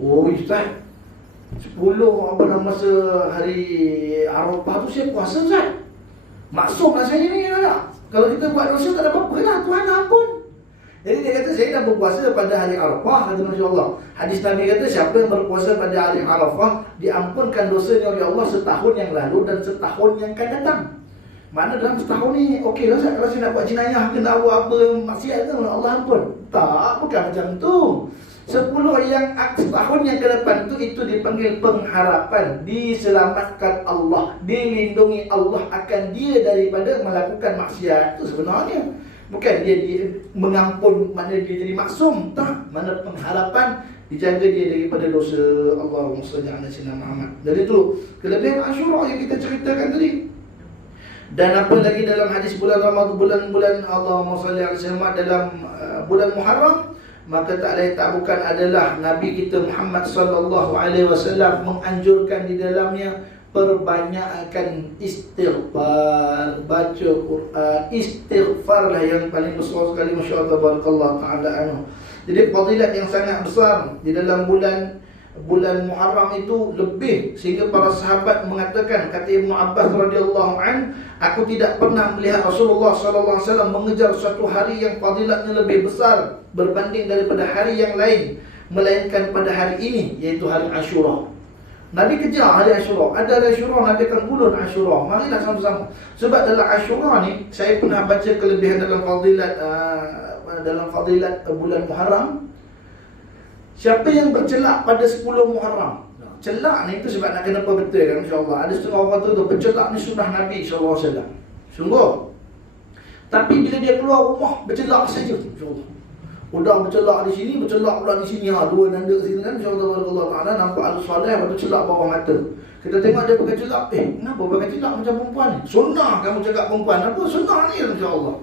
Oh Ustaz, 10 masa hari Arafah tu saya puasa Ustaz. Maksum lah saya ni lah. Kalau kita buat dosa tak ada apa-apa lah, Tuhan ampun. Jadi dia kata saya dah berpuasa pada hari Arafah, kata Masya Allah. Hadis Nabi kata siapa yang berpuasa pada hari Arafah, diampunkan dosanya oleh Allah setahun yang lalu dan setahun yang akan datang. Mana dalam setahun ni okey lah Ustaz, kalau saya nak buat jenayah ke nak buat apa maksiat tu, Allah ampun. Tak, bukan macam tu. 10 yang setahun yang ke depan tu, itu dipanggil pengharapan, diselamatkan Allah, dilindungi Allah akan dia daripada melakukan maksiat. Itu sebenarnya bukan dia mengampun, mana dia jadi maksum. Tak, mana pengharapan dijaga dia daripada dosa. Allahumma shalli ala sayyidina Muhammad. Jadi tu kelebihan Asyura yang kita ceritakan tadi. Dan apa lagi dalam hadis bulan Ramadan, bulan Allahumma shalli ala sayyidina Muhammad, dalam bulan Muharram, maka tak lain tak bukan adalah Nabi kita Muhammad sallallahu alaihi wasallam menganjurkan di dalamnya perbanyakkan istighfar, baca Quran. Istighfar lah yang paling besar sekali, masya-Allah, barakallahu taala anhu. Jadi fadilat yang sangat besar di dalam bulan Muharram itu lebih, sehingga para sahabat mengatakan, kata Ibnu Abbas radhiyallahu an, aku tidak pernah melihat Rasulullah sallallahu alaihi wasallam mengejar suatu hari yang fadilatnya lebih besar berbanding daripada hari yang lain, melainkan pada hari ini, iaitu hari Asyura. Nabi kejar hari Asyura. Ada hari Asyura, Nabi akan ulun Asyura. Marilah sama-sama. Sebab dalam Asyura ni, saya pernah baca kelebihan dalam fadilat bulan Muharram. Siapa yang bercelak pada 10 Muharram, celak ni tu sebab nak kena apa betul kan, insya-Allah. Ada setengah orang tu bercelak ni sunnah Nabi sallallahu alaihi wasallam. Sungguh. Tapi bila dia keluar rumah bercelak saja, insya-Allah. Udah bercelak di sini, bercelak pula di sini. Dua nanda sini kan, insya-Allah Allah Taala nampak alus soleh, lepas tu celak bawah mata. Kita tengok dia pakai celak, kenapa pakai celak macam perempuan ni? Sunnah kamu cakap perempuan, apa sunnah ni, insya-Allah.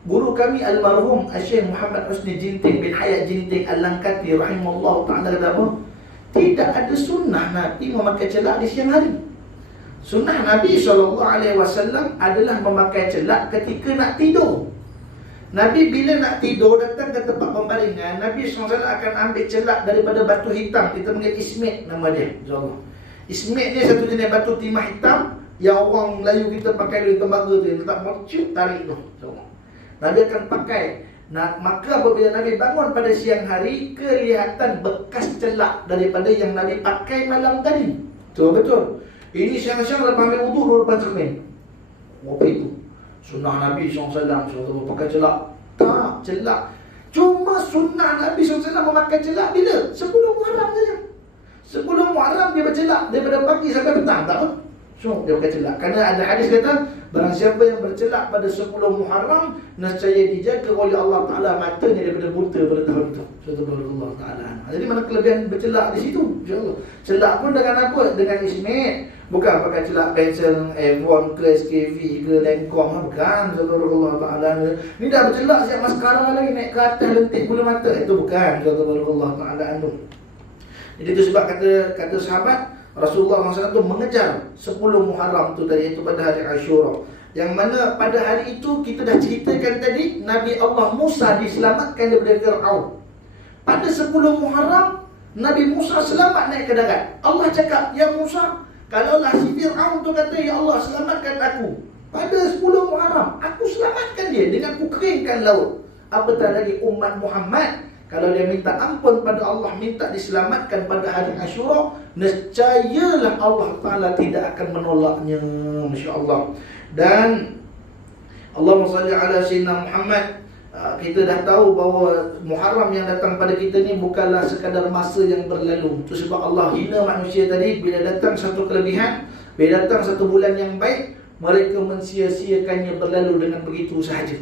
Guru kami almarhum Syekh Muhammad Husni Jinting bin Hayat Jinting Al-Langkati rahimahullah ta'ala kata apa? Tidak ada sunnah Nabi memakai celak di siang hari. Sunnah Nabi SAW adalah memakai celak ketika nak tidur. Nabi bila nak tidur datang ke tempat pembaringan, Nabi SAW akan ambil celak daripada batu hitam. Kita panggil ismit nama dia, insyaAllah. Ismit ni satu jenis batu timah hitam yang orang Melayu kita pakai di tembaga tu, letak mercuk, tarik tu, insyaAllah. Nabi akan pakai. Maka apabila Nabi bangun pada siang hari, kelihatan bekas celak daripada yang Nabi pakai malam tadi. Betul. Ini siang-siang lepas ambil wudu dulu depan cermin. Apa itu? Sunnah Nabi SAW pakai celak. Tak, celak. Cuma sunnah Nabi SAW memakai celak bila? 10 Muharram saja. 10 Muharram dia bercelak daripada pagi sampai petang, tak apa? So, dia pakai celak. Kerana ada hadis kata, barang siapa yang bercelak pada 10 Muharram, nescaya dijaga oleh Allah Ta'ala matanya daripada buta pada tahun itu. Allah Ta'ala. Jadi mana kelebihan bercelak di situ, insyaAllah. Celak pun dengan apa? Dengan ismit. Bukan pakai celak pensel M1 ke SKV ke Lancome, bukan. Allah Ta'ala. Ni dah bercelak siap maskara lagi, naik ke atas lentik bulu mata. Itu bukan. Allah Ta'ala. Jadi itu sebab kata sahabat, Rasulullah SAW itu mengejar 10 Muharram tu tadi, iaitu pada hari Asyura. Yang mana pada hari itu kita dah ceritakan tadi, Nabi Allah Musa diselamatkan daripada Fir'aun. Pada 10 Muharram, Nabi Musa selamat naik ke darat. Allah cakap, ya Musa, kalaulah si Fir'aun tu kata, ya Allah selamatkan aku, pada 10 Muharram, aku selamatkan dia dengan ku keringkan laut. Apatah lagi umat Muhammad, kalau dia minta ampun pada Allah, minta diselamatkan pada hari Asyura, nescayalah Allah Ta'ala tidak akan menolaknya, Masya Allah. Dan Allahumma salli ala sayyidina Muhammad. Kita dah tahu bahawa Muharram yang datang pada kita ni bukanlah sekadar masa yang berlalu. Itu sebab Allah hina manusia tadi. Bila datang satu kelebihan, bila datang satu bulan yang baik, mereka mensia-siakannya berlalu dengan begitu sahaja.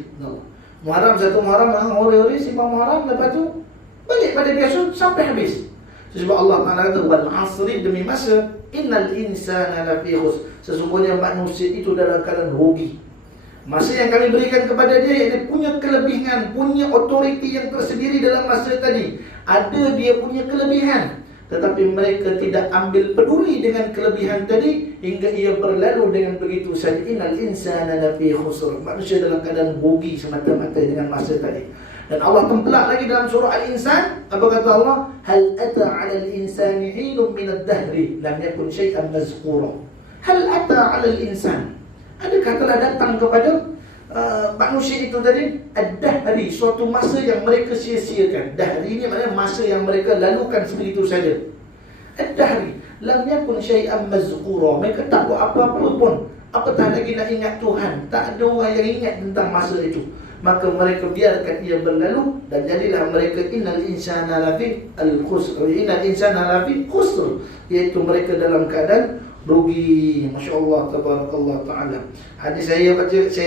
Muharram, satu Muharram, orang hore-hore simpan Muharram, lepas tu balik pada biasa sampai habis. Sebab Allah Ta'ala kata wal asri, demi masa, innal insana lafi khusr, sesungguhnya manusia itu dalam keadaan rugi. Masa yang kami berikan kepada dia, dia punya kelebihan, punya otoriti yang tersendiri dalam masa tadi. Ada dia punya kelebihan, tetapi mereka tidak ambil peduli dengan kelebihan tadi, hingga ia berlalu dengan begitu saja. Innal insana lafi khusr, manusia dalam keadaan rugi semata-mata dengan masa tadi. Dan Allah tempelak lagi dalam surah Al-Insan, apa kata Allah? Hal ata 'alal insani hinun minad dahri lam yakun syai'an mazkura. Hal ata 'alal insan, adakah telah datang kepada manusia itu tadi ad-dahri, suatu masa yang mereka sia-siakan. Dahri ini maknanya masa yang mereka lalukan sebegitu saja. Ad-dahri lam yakun syai'an mazkura, mereka tak buat apa-apa pun, apatah lagi nak ingat Tuhan. Tak ada orang yang ingat tentang masa itu. Maka mereka biarkan ia berlalu, dan jadilah mereka innal insana lafi al-khusr, innal insana lafi khusr, iaitu mereka dalam keadaan rugi. Masya-Allah, tabarakallah taala. Hadis saya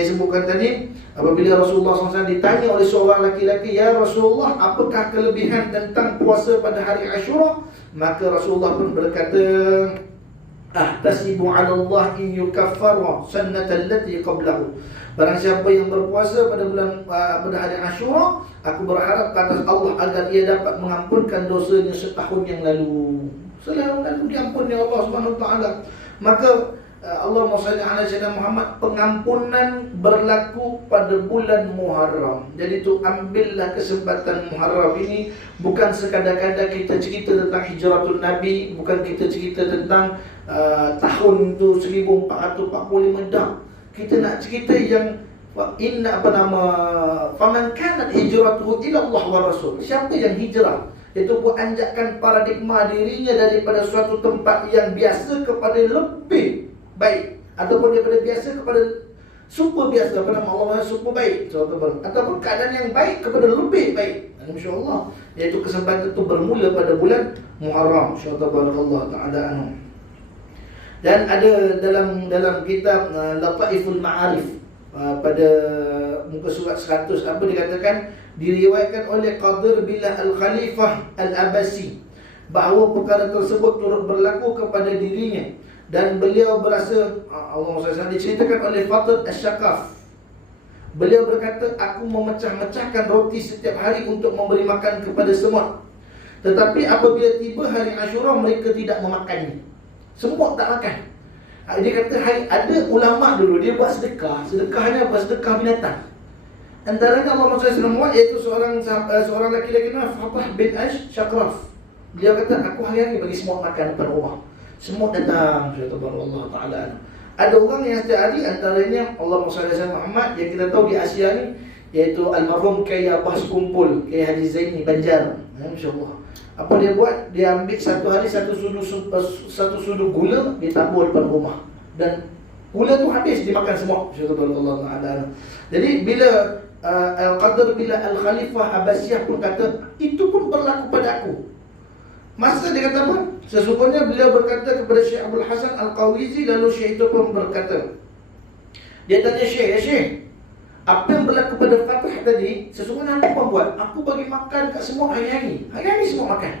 sebutkan tadi, apabila Rasulullah SAW ditanya oleh seorang laki-laki, ya Rasulullah, apakah kelebihan tentang puasa pada hari Ashura? Maka Rasulullah pun berkata, ahtasibu 'ala Allah in yukaffara sunnata allati qablahu. Barang siapa yang berpuasa pada hari Ashura, aku berharap ke atas Allah agar ia dapat mengampunkan dosanya setahun yang lalu. Setahun lalu diampuni Allah Subhanahu wa taala. Maka Allahumma shalli ala sayyidina Muhammad, pengampunan berlaku pada bulan Muharram. Jadi tu ambillah kesempatan Muharram ini, bukan sekadar-kadar kita cerita tentang hijratul Nabi, bukan kita cerita tentang tahun tu 1445 dah. Kita nak cerita yang faman kanat hijratuhu ila Allah wa Rasul. Siapa yang hijrah, iaitu beranjakkan paradigma dirinya daripada suatu tempat yang biasa kepada lebih baik, ataupun daripada biasa kepada super biasa, apa nama Allah, super baik, ataupun keadaan yang baik kepada lebih baik. InsyaAllah, iaitu kesempatan itu bermula pada bulan Muharram. InsyaAllah Allah Ta'ala anhu. Dan ada dalam kitab Lataiful Ma'arif, pada muka surat 100, apa dikatakan, diriwayatkan oleh Qadir Billah Al-Khalifah Al-Abasi bahawa perkara tersebut turut berlaku kepada dirinya, dan beliau berasa, Allah SWT diceritakan oleh Fathul Asyakaf, beliau berkata, aku memecah-mecahkan roti setiap hari untuk memberi makan kepada semut, tetapi apabila tiba hari Ashura, mereka tidak memakannya. Semua tak makan. Dia kata, ada ulama dulu, dia buat sedekah. Sedekahnya apa? Sedekah binatang. Antaranya Allah SWT, iaitu seorang laki-laki nama Fatah bin Syakraf. Dia kata, aku hari-hari bagi semua makan depan rumah. Semua datang. Allah Ta'ala. Ada orang yang setiap hari, antaranya Allahumma salli ala Muhammad, yang kita tahu di Asia ni, iaitu almarhum Kyai Abbas Kumpul, Kyai Haji Zaini Banjar. InsyaAllah. Apa dia buat? Dia ambil satu hari satu sudu gula, dia tabur depan rumah, dan gula tu habis dimakan semua. Allah Ta'ala. Jadi bila Al-Qadr bila Al-Khalifah Abbasiyah pun kata, itu pun berlaku pada aku. Masa dia kata apa? Sesungguhnya beliau berkata kepada Syekh Abdul Hasan Al-Qawizi, lalu Syekh itu pun berkata, dia tanya Syekh, ya Syekh, apa yang berlaku pada Fatah tadi, sesungguhnya aku pun buat. Aku bagi makan kat semua hari-hari. Hari-hari semua makan.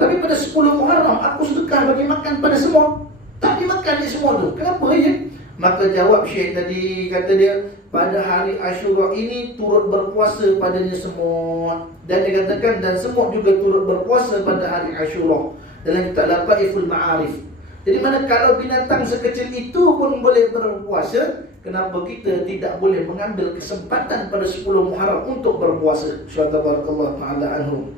Tapi pada 10 Muharram, aku sedekah bagi makan pada semua. Tak dimakan dia semua tu. Kenapa ya? Maka jawab Syekh tadi, kata dia, pada hari Ashura ini turut berpuasa padanya semut. Dan dikatakan, dan semut juga turut berpuasa pada hari Ashura. Dalam kitab Lataiful Ma'arif. Jadi mana kalau binatang sekecil itu pun boleh berpuasa, kenapa kita tidak boleh mengambil kesempatan pada 10 Muharram untuk berpuasa? Subhanallah ta'ala anhu.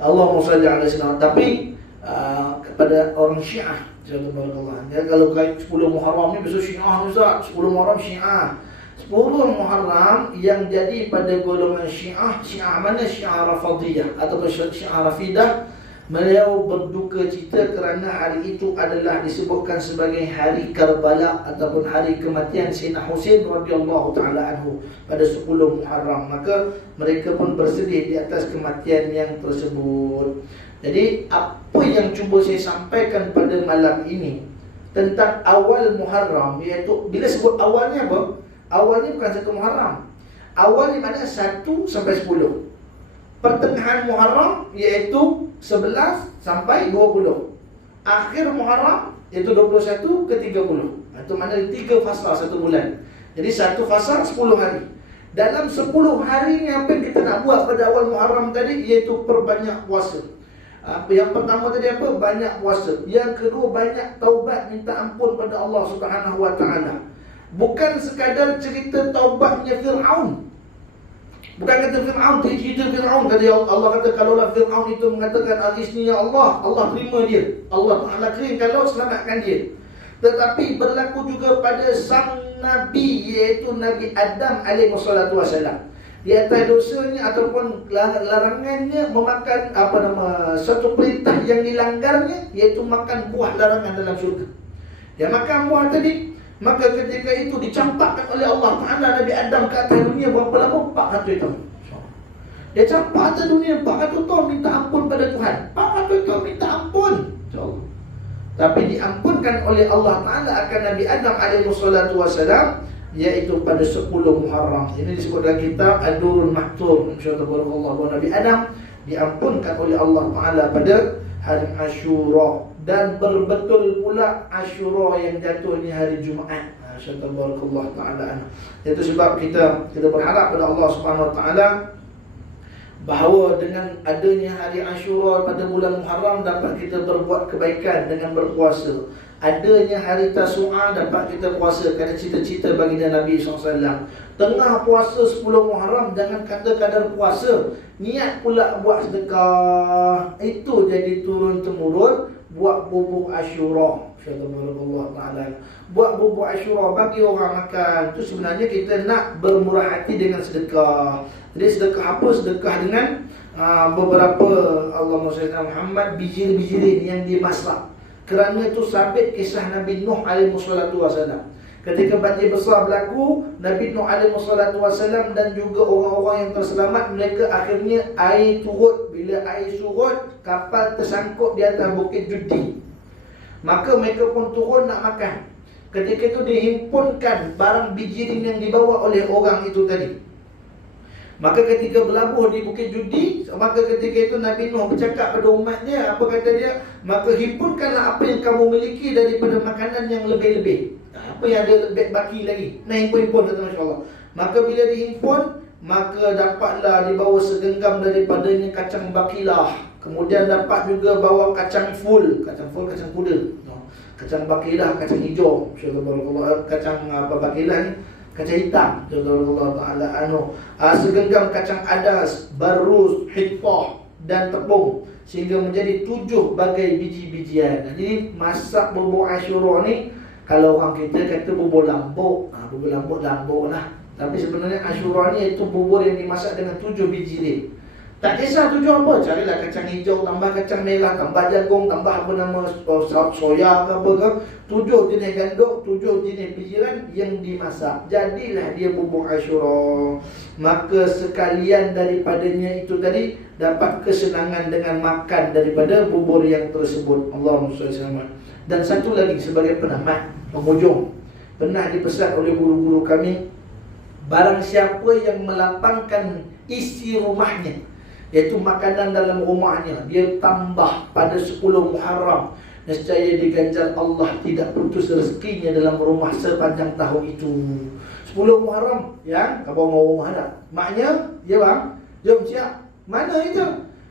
Allahumma salli ala sayyidina. Tapi kepada orang Syiah, subhanallah, ya, kalau kait 10 Muharram ni besok Syiah Ustaz, 10 Muharram Syiah. 10 Muharram yang jadi pada golongan Syiah, Syiah mana? Syiah Rafidiyah atau Syiah Rafidah. Beliau berduka cita kerana hari itu adalah disebutkan sebagai hari Karbala ataupun hari kematian Sayyidina Husain radhiyallahu taala anhu pada 10 Muharram. Maka mereka pun bersedih di atas kematian yang tersebut. Jadi apa yang cuba saya sampaikan pada malam ini tentang awal Muharram, iaitu bila sebut awalnya apa? Awalnya bukan 1 Muharram. Awal ni maknanya 1 sampai 10. pertengahan Muharram iaitu 11 sampai 20. Akhir Muharram iaitu 21 ke 30. Itu maknanya 3 fasa satu bulan. Jadi satu fasa 10 hari. Dalam 10 hari ni apa yang kita nak buat pada awal Muharram tadi, iaitu perbanyak puasa. Yang pertama tadi apa? Banyak puasa. Yang kedua, banyak taubat, minta ampun pada Allah Subhanahu Wa Taala. Bukan sekadar cerita taubatnya Fir'aun. Bukan kata Fir'aun, cerita Fir'aun. Kata Allah kata, kalaulah Fir'aun itu mengatakan agisni ya Allah, Allah terima dia. Allah Ta'ala kering kalau selamatkan dia. Tetapi berlaku juga pada sang Nabi, iaitu Nabi Adam alaihissalam. Di atas dosanya ataupun larangannya memakan satu perintah yang dilanggarnya, iaitu makan buah larangan dalam syurga. Dia makan buah tadi, maka ketika itu dicampakkan oleh Allah Ta'ala Nabi Adam ke atas dunia berapa lama? 400 tahun. Dia campak atas dunia 400 tahun minta ampun pada Tuhan. 400 tahun minta ampun, InsyaAllah. Tapi diampunkan oleh Allah Ta'ala akan Nabi Adam alaihissalam, iaitu pada 10 Muharram. Ini disebut dalam kitab Ad-Durrul Mahtur. InsyaAllah bahawa Nabi Adam diampunkan oleh Allah Ta'ala pada hari Ashura. Dan berbetul pula Ashura yang jatuh ni hari Jumaat. InsyaAllah barakallah ta'ala. Itu sebab kita berharap pada Allah Subhanahu Wa Ta'ala bahawa dengan adanya hari Ashura pada bulan Muharram dapat kita berbuat kebaikan dengan berpuasa. Adanya hari Tasu'a dapat kita puasa kerana cita-cita baginda Nabi SAW. Tengah puasa 10 Muharram jangan kata kadar puasa, niat pula buat sedekah. Itu jadi turun-temurun buat bubur Ashura. Allah Ta'ala buat bubur Ashura bagi orang makan. Itu sebenarnya kita nak bermurah hati dengan sedekah. Jadi sedekah apa? Sedekah dengan beberapa Allahumma salli ala Muhammad bijir-bijirin yang dimasak. Kerana itu sabit kisah Nabi Nuh alaihissalam. Ketika banjir besar berlaku, Nabi Nuh alaihissalam dan juga orang-orang yang terselamat, mereka akhirnya air turut. Bila air surut, kapal tersangkut di atas bukit Judi. Maka mereka pun turun nak makan. Ketika itu dihimpunkan barang bijirin yang dibawa oleh orang itu tadi. Maka ketika berlabuh di Bukit Judi, maka ketika itu Nabi Nuh bercakap pada umatnya, apa kata dia? Maka himpunkanlah apa yang kamu miliki daripada makanan yang lebih-lebih. Apa yang ada lebih baki lagi, nah himpun-himpun kata Masya Allah. Maka bila dihimpun, maka dapatlah dibawa segenggam daripadanya kacang bakilah. Kemudian dapat juga bawa kacang full, kacang kuda. Kacang bakilah, kacang hijau. Masya-Allah, kacang bakilah ni kacang hitam, Allah Ta'ala segenggam kacang adas, barus, hitfah dan tepung, sehingga menjadi 7 bagai biji-bijian. Jadi masak bubur Ashura ni, kalau orang kita kata bubur lambuk, bubur lambuk lah. Tapi sebenarnya Ashura ni itu bubur yang dimasak dengan 7 biji ni. Tak kisah 7 apa, carilah kacang hijau, tambah kacang merah, tambah jagung, tambah apa nama soya ke apa ke. 7 jenis gandum, 7 jenis bijiran yang dimasak. Jadilah dia bubur Ashura. Maka sekalian daripadanya itu tadi dapat kesenangan dengan makan daripada bubur yang tersebut. Allahumma shalli alaihi wasallam. Dan satu lagi sebagai penamat, penghujung, pernah dipesan oleh guru-guru kami, barang siapa yang melapangkan isi rumahnya, iaitu makanan dalam rumahnya, dia tambah pada 10 Muharram, nescaya diganjar Allah tidak putus rezekinya dalam rumah sepanjang tahun itu. 10 Muharram yang abang rumah dah. Maknya, ya bang, jom siap. Mana itu?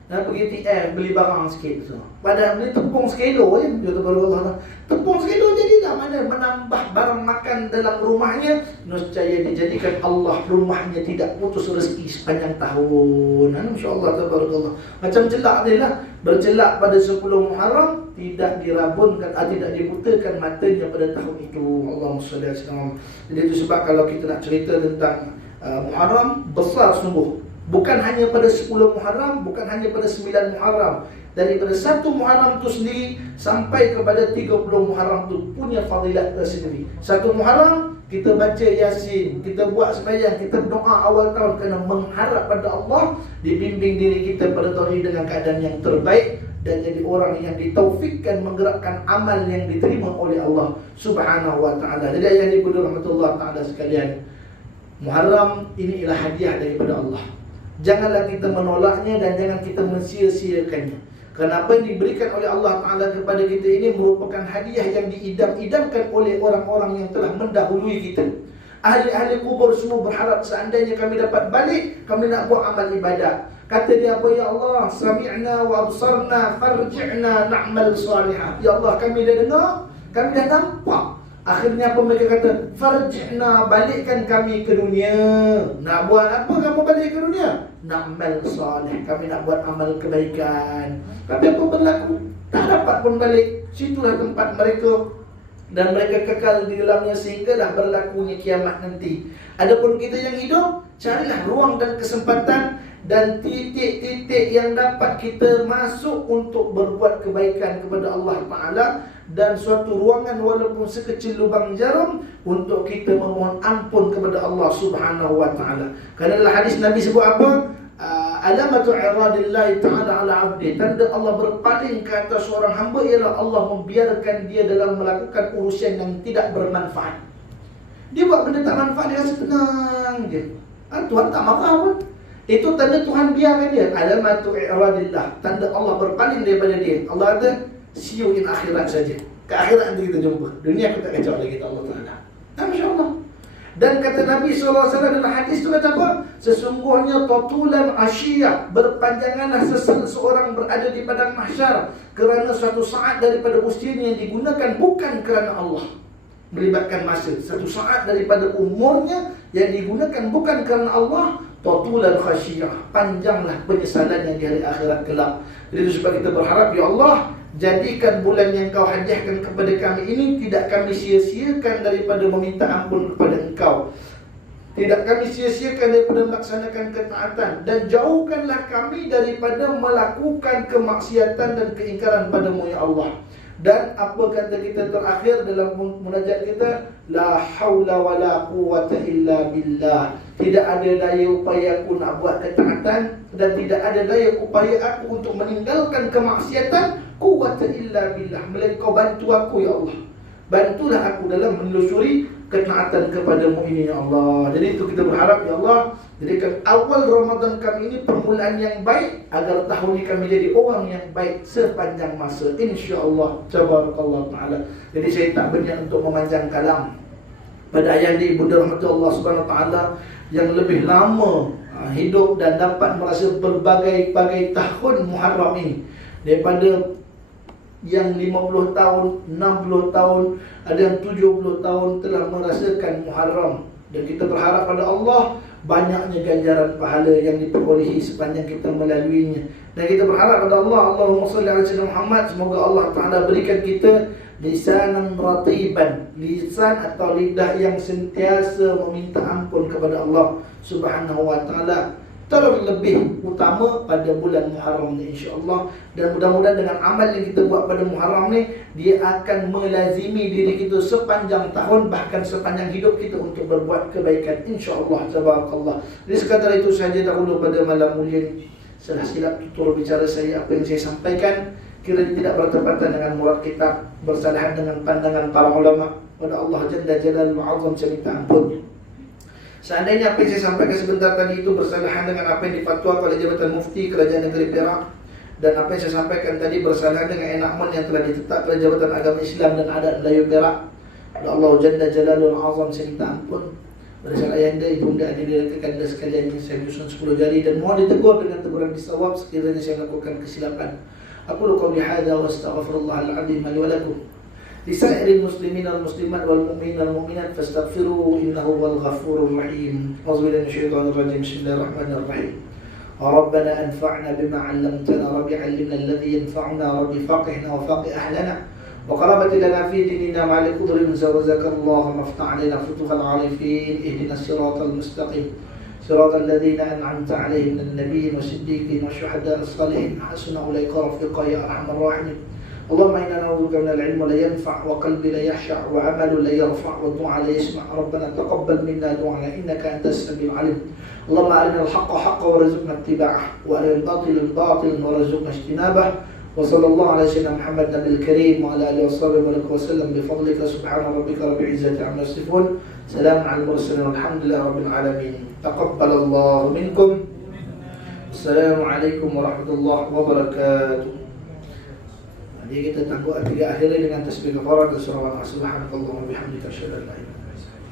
Nak pergi TM beli barang sikit tu. Padahal beli tepung sekilo je. Dia baru Allah. Tepung sekilo jadi tak mana menambah barang makan dalam rumahnya, nescaya dijadikan Allah rumahnya tidak putus rezeki sepanjang tahun. Masya-Allah tabarakallah. Macam celak dia lah. Bercelak pada 10 Muharram, tidak dirabunkan, tidak dibutakan matanya pada tahun itu. Allahumma shalli alaihi wasallam. Jadi itu sebab kalau kita nak cerita tentang Muharram, besar sungguh. Bukan hanya pada 10 Muharram, bukan hanya pada 9 Muharram. Daripada 1 Muharram itu sendiri sampai kepada 30 Muharram itu punya fadilat tersendiri. 1 Muharram kita baca Yasin, kita buat sembahyang, kita doa awal tahun kerana mengharap pada Allah dibimbing diri kita pada tahun ini dengan keadaan yang terbaik dan jadi orang yang ditaufikkan menggerakkan amal yang diterima oleh Allah Subhanahu wa taala. Jadi ayah ibu rahmatullah taala sekalian, Muharram ini ialah hadiah daripada Allah. Janganlah kita menolaknya dan jangan kita mensia-siakannya. Kerana apa yang diberikan oleh Allah Ta'ala kepada kita ini merupakan hadiah yang diidam-idamkan oleh orang-orang yang telah mendahului kita. Ahli-ahli kubur semua berharap seandainya kami dapat balik, kami nak buat amal ibadah. Kata dia apa? Ya Allah, sami'na wa absarna farji'na na'mal salihah. Ya Allah, kami dah dengar, kami dah nampak. Akhirnya apa mereka kata? Farji'na, balikkan kami ke dunia. Nak buat apa kamu balik ke dunia? Na'mal salih, kami nak buat amal kebaikan. Tapi apa berlaku? Tak dapat pun balik. Situlah tempat mereka dan mereka kekal di dalamnya sehinggalah berlakunya kiamat nanti. Adapun kita yang hidup, carilah ruang dan kesempatan dan titik-titik yang dapat kita masuk untuk berbuat kebaikan kepada Allah Ta'ala, dan suatu ruangan walaupun sekecil lubang jarum untuk kita memohon ampun kepada Allah Subhanahu Wa Ta'ala. Kerana dalam hadis Nabi sebut apa? Alamatu iradillahi ta'ala ala abdi, tanda Allah berpaling ke atas seorang hamba ialah Allah membiarkan dia dalam melakukan urusan yang tidak bermanfaat. Dia buat benda tak manfaat, dia rasa tenang je. Tuhan tak marah pun. Itu tanda Tuhan biarkan dia. Alamatu iradillah, tanda Allah berpaling daripada dia. Allah kata, see you in akhirat saja. Ke akhirat nanti kita jumpa. Dunia aku tak kacau lagi, Allah Ta'ala. Masya-Allah. Dan kata Nabi SAW dalam hadis itu kata apa? Sesungguhnya tatulan asyiyah, berpanjanganlah seseorang berada di padang mahsyar kerana suatu saat daripada usianya yang digunakan bukan kerana Allah. Melibatkan masa. Satu saat daripada umurnya yang digunakan bukan kerana Allah. Tatulan khasyiyah, panjanglah penyesalan yang di hari akhirat kelak. Jadi itu sebab kita berharap, ya Allah, jadikan bulan yang Kau hadiahkan kepada kami ini tidak kami sia-siakan daripada meminta ampun kepada Engkau, tidak kami sia-siakan daripada melaksanakan ketaatan, dan jauhkanlah kami daripada melakukan kemaksiatan dan keingkaran padamu, ya Allah. Dan apa kata kita terakhir dalam munajat kita? La haula wa la quwwata illa billah. Tidak ada daya upaya aku nak buat ketaatan, dan tidak ada daya upaya aku untuk meninggalkan kemaksiatan, quwwata illa billah, melainkan Kau bantu aku, ya Allah. Bantulah aku dalam menelusuri ketaatan kepadamu ini, ya Allah. Jadi itu kita berharap, ya Allah, jadikan awal Ramadan kami ini permulaan yang baik, agar tahun ini kami jadi orang yang baik sepanjang masa, insya-Allah. Tabarakallah Ta'ala. Jadi saya tak berniat untuk memanjang kalam pada ayah di Ibunda rahmat Allah Subhanahu Wa Ta'ala yang lebih lama hidup dan dapat merasa berbagai-bagai tahun Muharram ini, daripada yang 50 tahun, 60 tahun, ada yang 70 tahun telah merasakan Muharram. Dan kita berharap pada Allah banyaknya ganjaran pahala yang diperolehi sepanjang kita melaluinya. Dan kita berharap pada Allah, Allahumma salli ala sayyidina Muhammad, semoga Allah Ta'ala berikan kita lisanan ratiban, lisan atau lidah yang sentiasa meminta ampun kepada Allah Subhanahu Wa Ta'ala, terlebih utama pada bulan Muharram ni, insya-Allah. Dan mudah-mudahan dengan amal yang kita buat pada Muharram ni, dia akan melazimi diri kita sepanjang tahun, bahkan sepanjang hidup kita untuk berbuat kebaikan, insya-Allah. Tabarakallah. Jadi sekadar itu sahaja dahulu pada malam mulia ni. Salah silap tutur bicara saya, apa yang saya sampaikan kiranya tidak bertepatan dengan murad kitab, bersalahan dengan pandangan para ulama. Pada Allah Jalla Jalaluhu Azam saya minta ampun. Seandainya apa yang saya sampaikan sebentar tadi itu bersalahan dengan apa yang difatwakan oleh Jabatan Mufti Kerajaan Negeri Perak, dan apa yang saya sampaikan tadi bersalahan dengan enakmen yang telah ditetapkan oleh Jabatan Agama Islam dan Adat Melayu Perak, pada Allah Jalla Jalaluhu Azam saya minta ampun. Berdasarkan ayahanda, ibunda, adik rekan anda sekalian yang saya nyusun 10 jari, dan mohon ditegur dengan teguran bisawab sekiranya saya melakukan kesilapan. Aku qauli hadza wa astaghfirullahal azim li wa lakum. Lisairil muslimin wal muslimat wal mu'minin wal mu'minat fastaghfiruhu innahu wal ghafurur rahim. Auzubillahi minasyaitonir rajim. Bismillahirrahmanirrahim. Rabbana anfa'na bima 'allamtana rabbi 'allimna alladhi yanfa'una rabbi faqihna wa faqih ahlana wa qarabati lana fi dinina ma'al qudri zawazakallahu maftah 'alaina futuhal 'arifin ihdinas siratal mustaqim siratal ladzina an'amta 'alaihim minan nabiyyin wasiddiqin wasyuhadaa'is shalihin hasuna ulaika rafiqa ya arhamar rahimin. اللهم إنا نعوذ بك من العلم لا ينفع وقلب لا يخشع وعمل لا يرفع ودعاء لا يسمع. ربنا تقبل منا دعاءنا إنك أنت السميع العليم. اللهم أرنا الحق حقا وارزقنا اتباعه وأرنا الباطل باطلا وارزقنا اجتنابه. وصلى الله على سيدنا محمد النبي الكريم وعلى آله وصحبه وسلم بفضلك سبحان ربك رب العزة عما يصفون سلام على المرسلين والحمد لله رب العالمين. تقبل الله منكم Assalamualaikum warahmatullahi wabarakatuh. Jadi kita takut akhirnya dengan tasbih kafarat dan surah Al-Subhanallah wa bihamdika asyhadu an la ilaha illa anta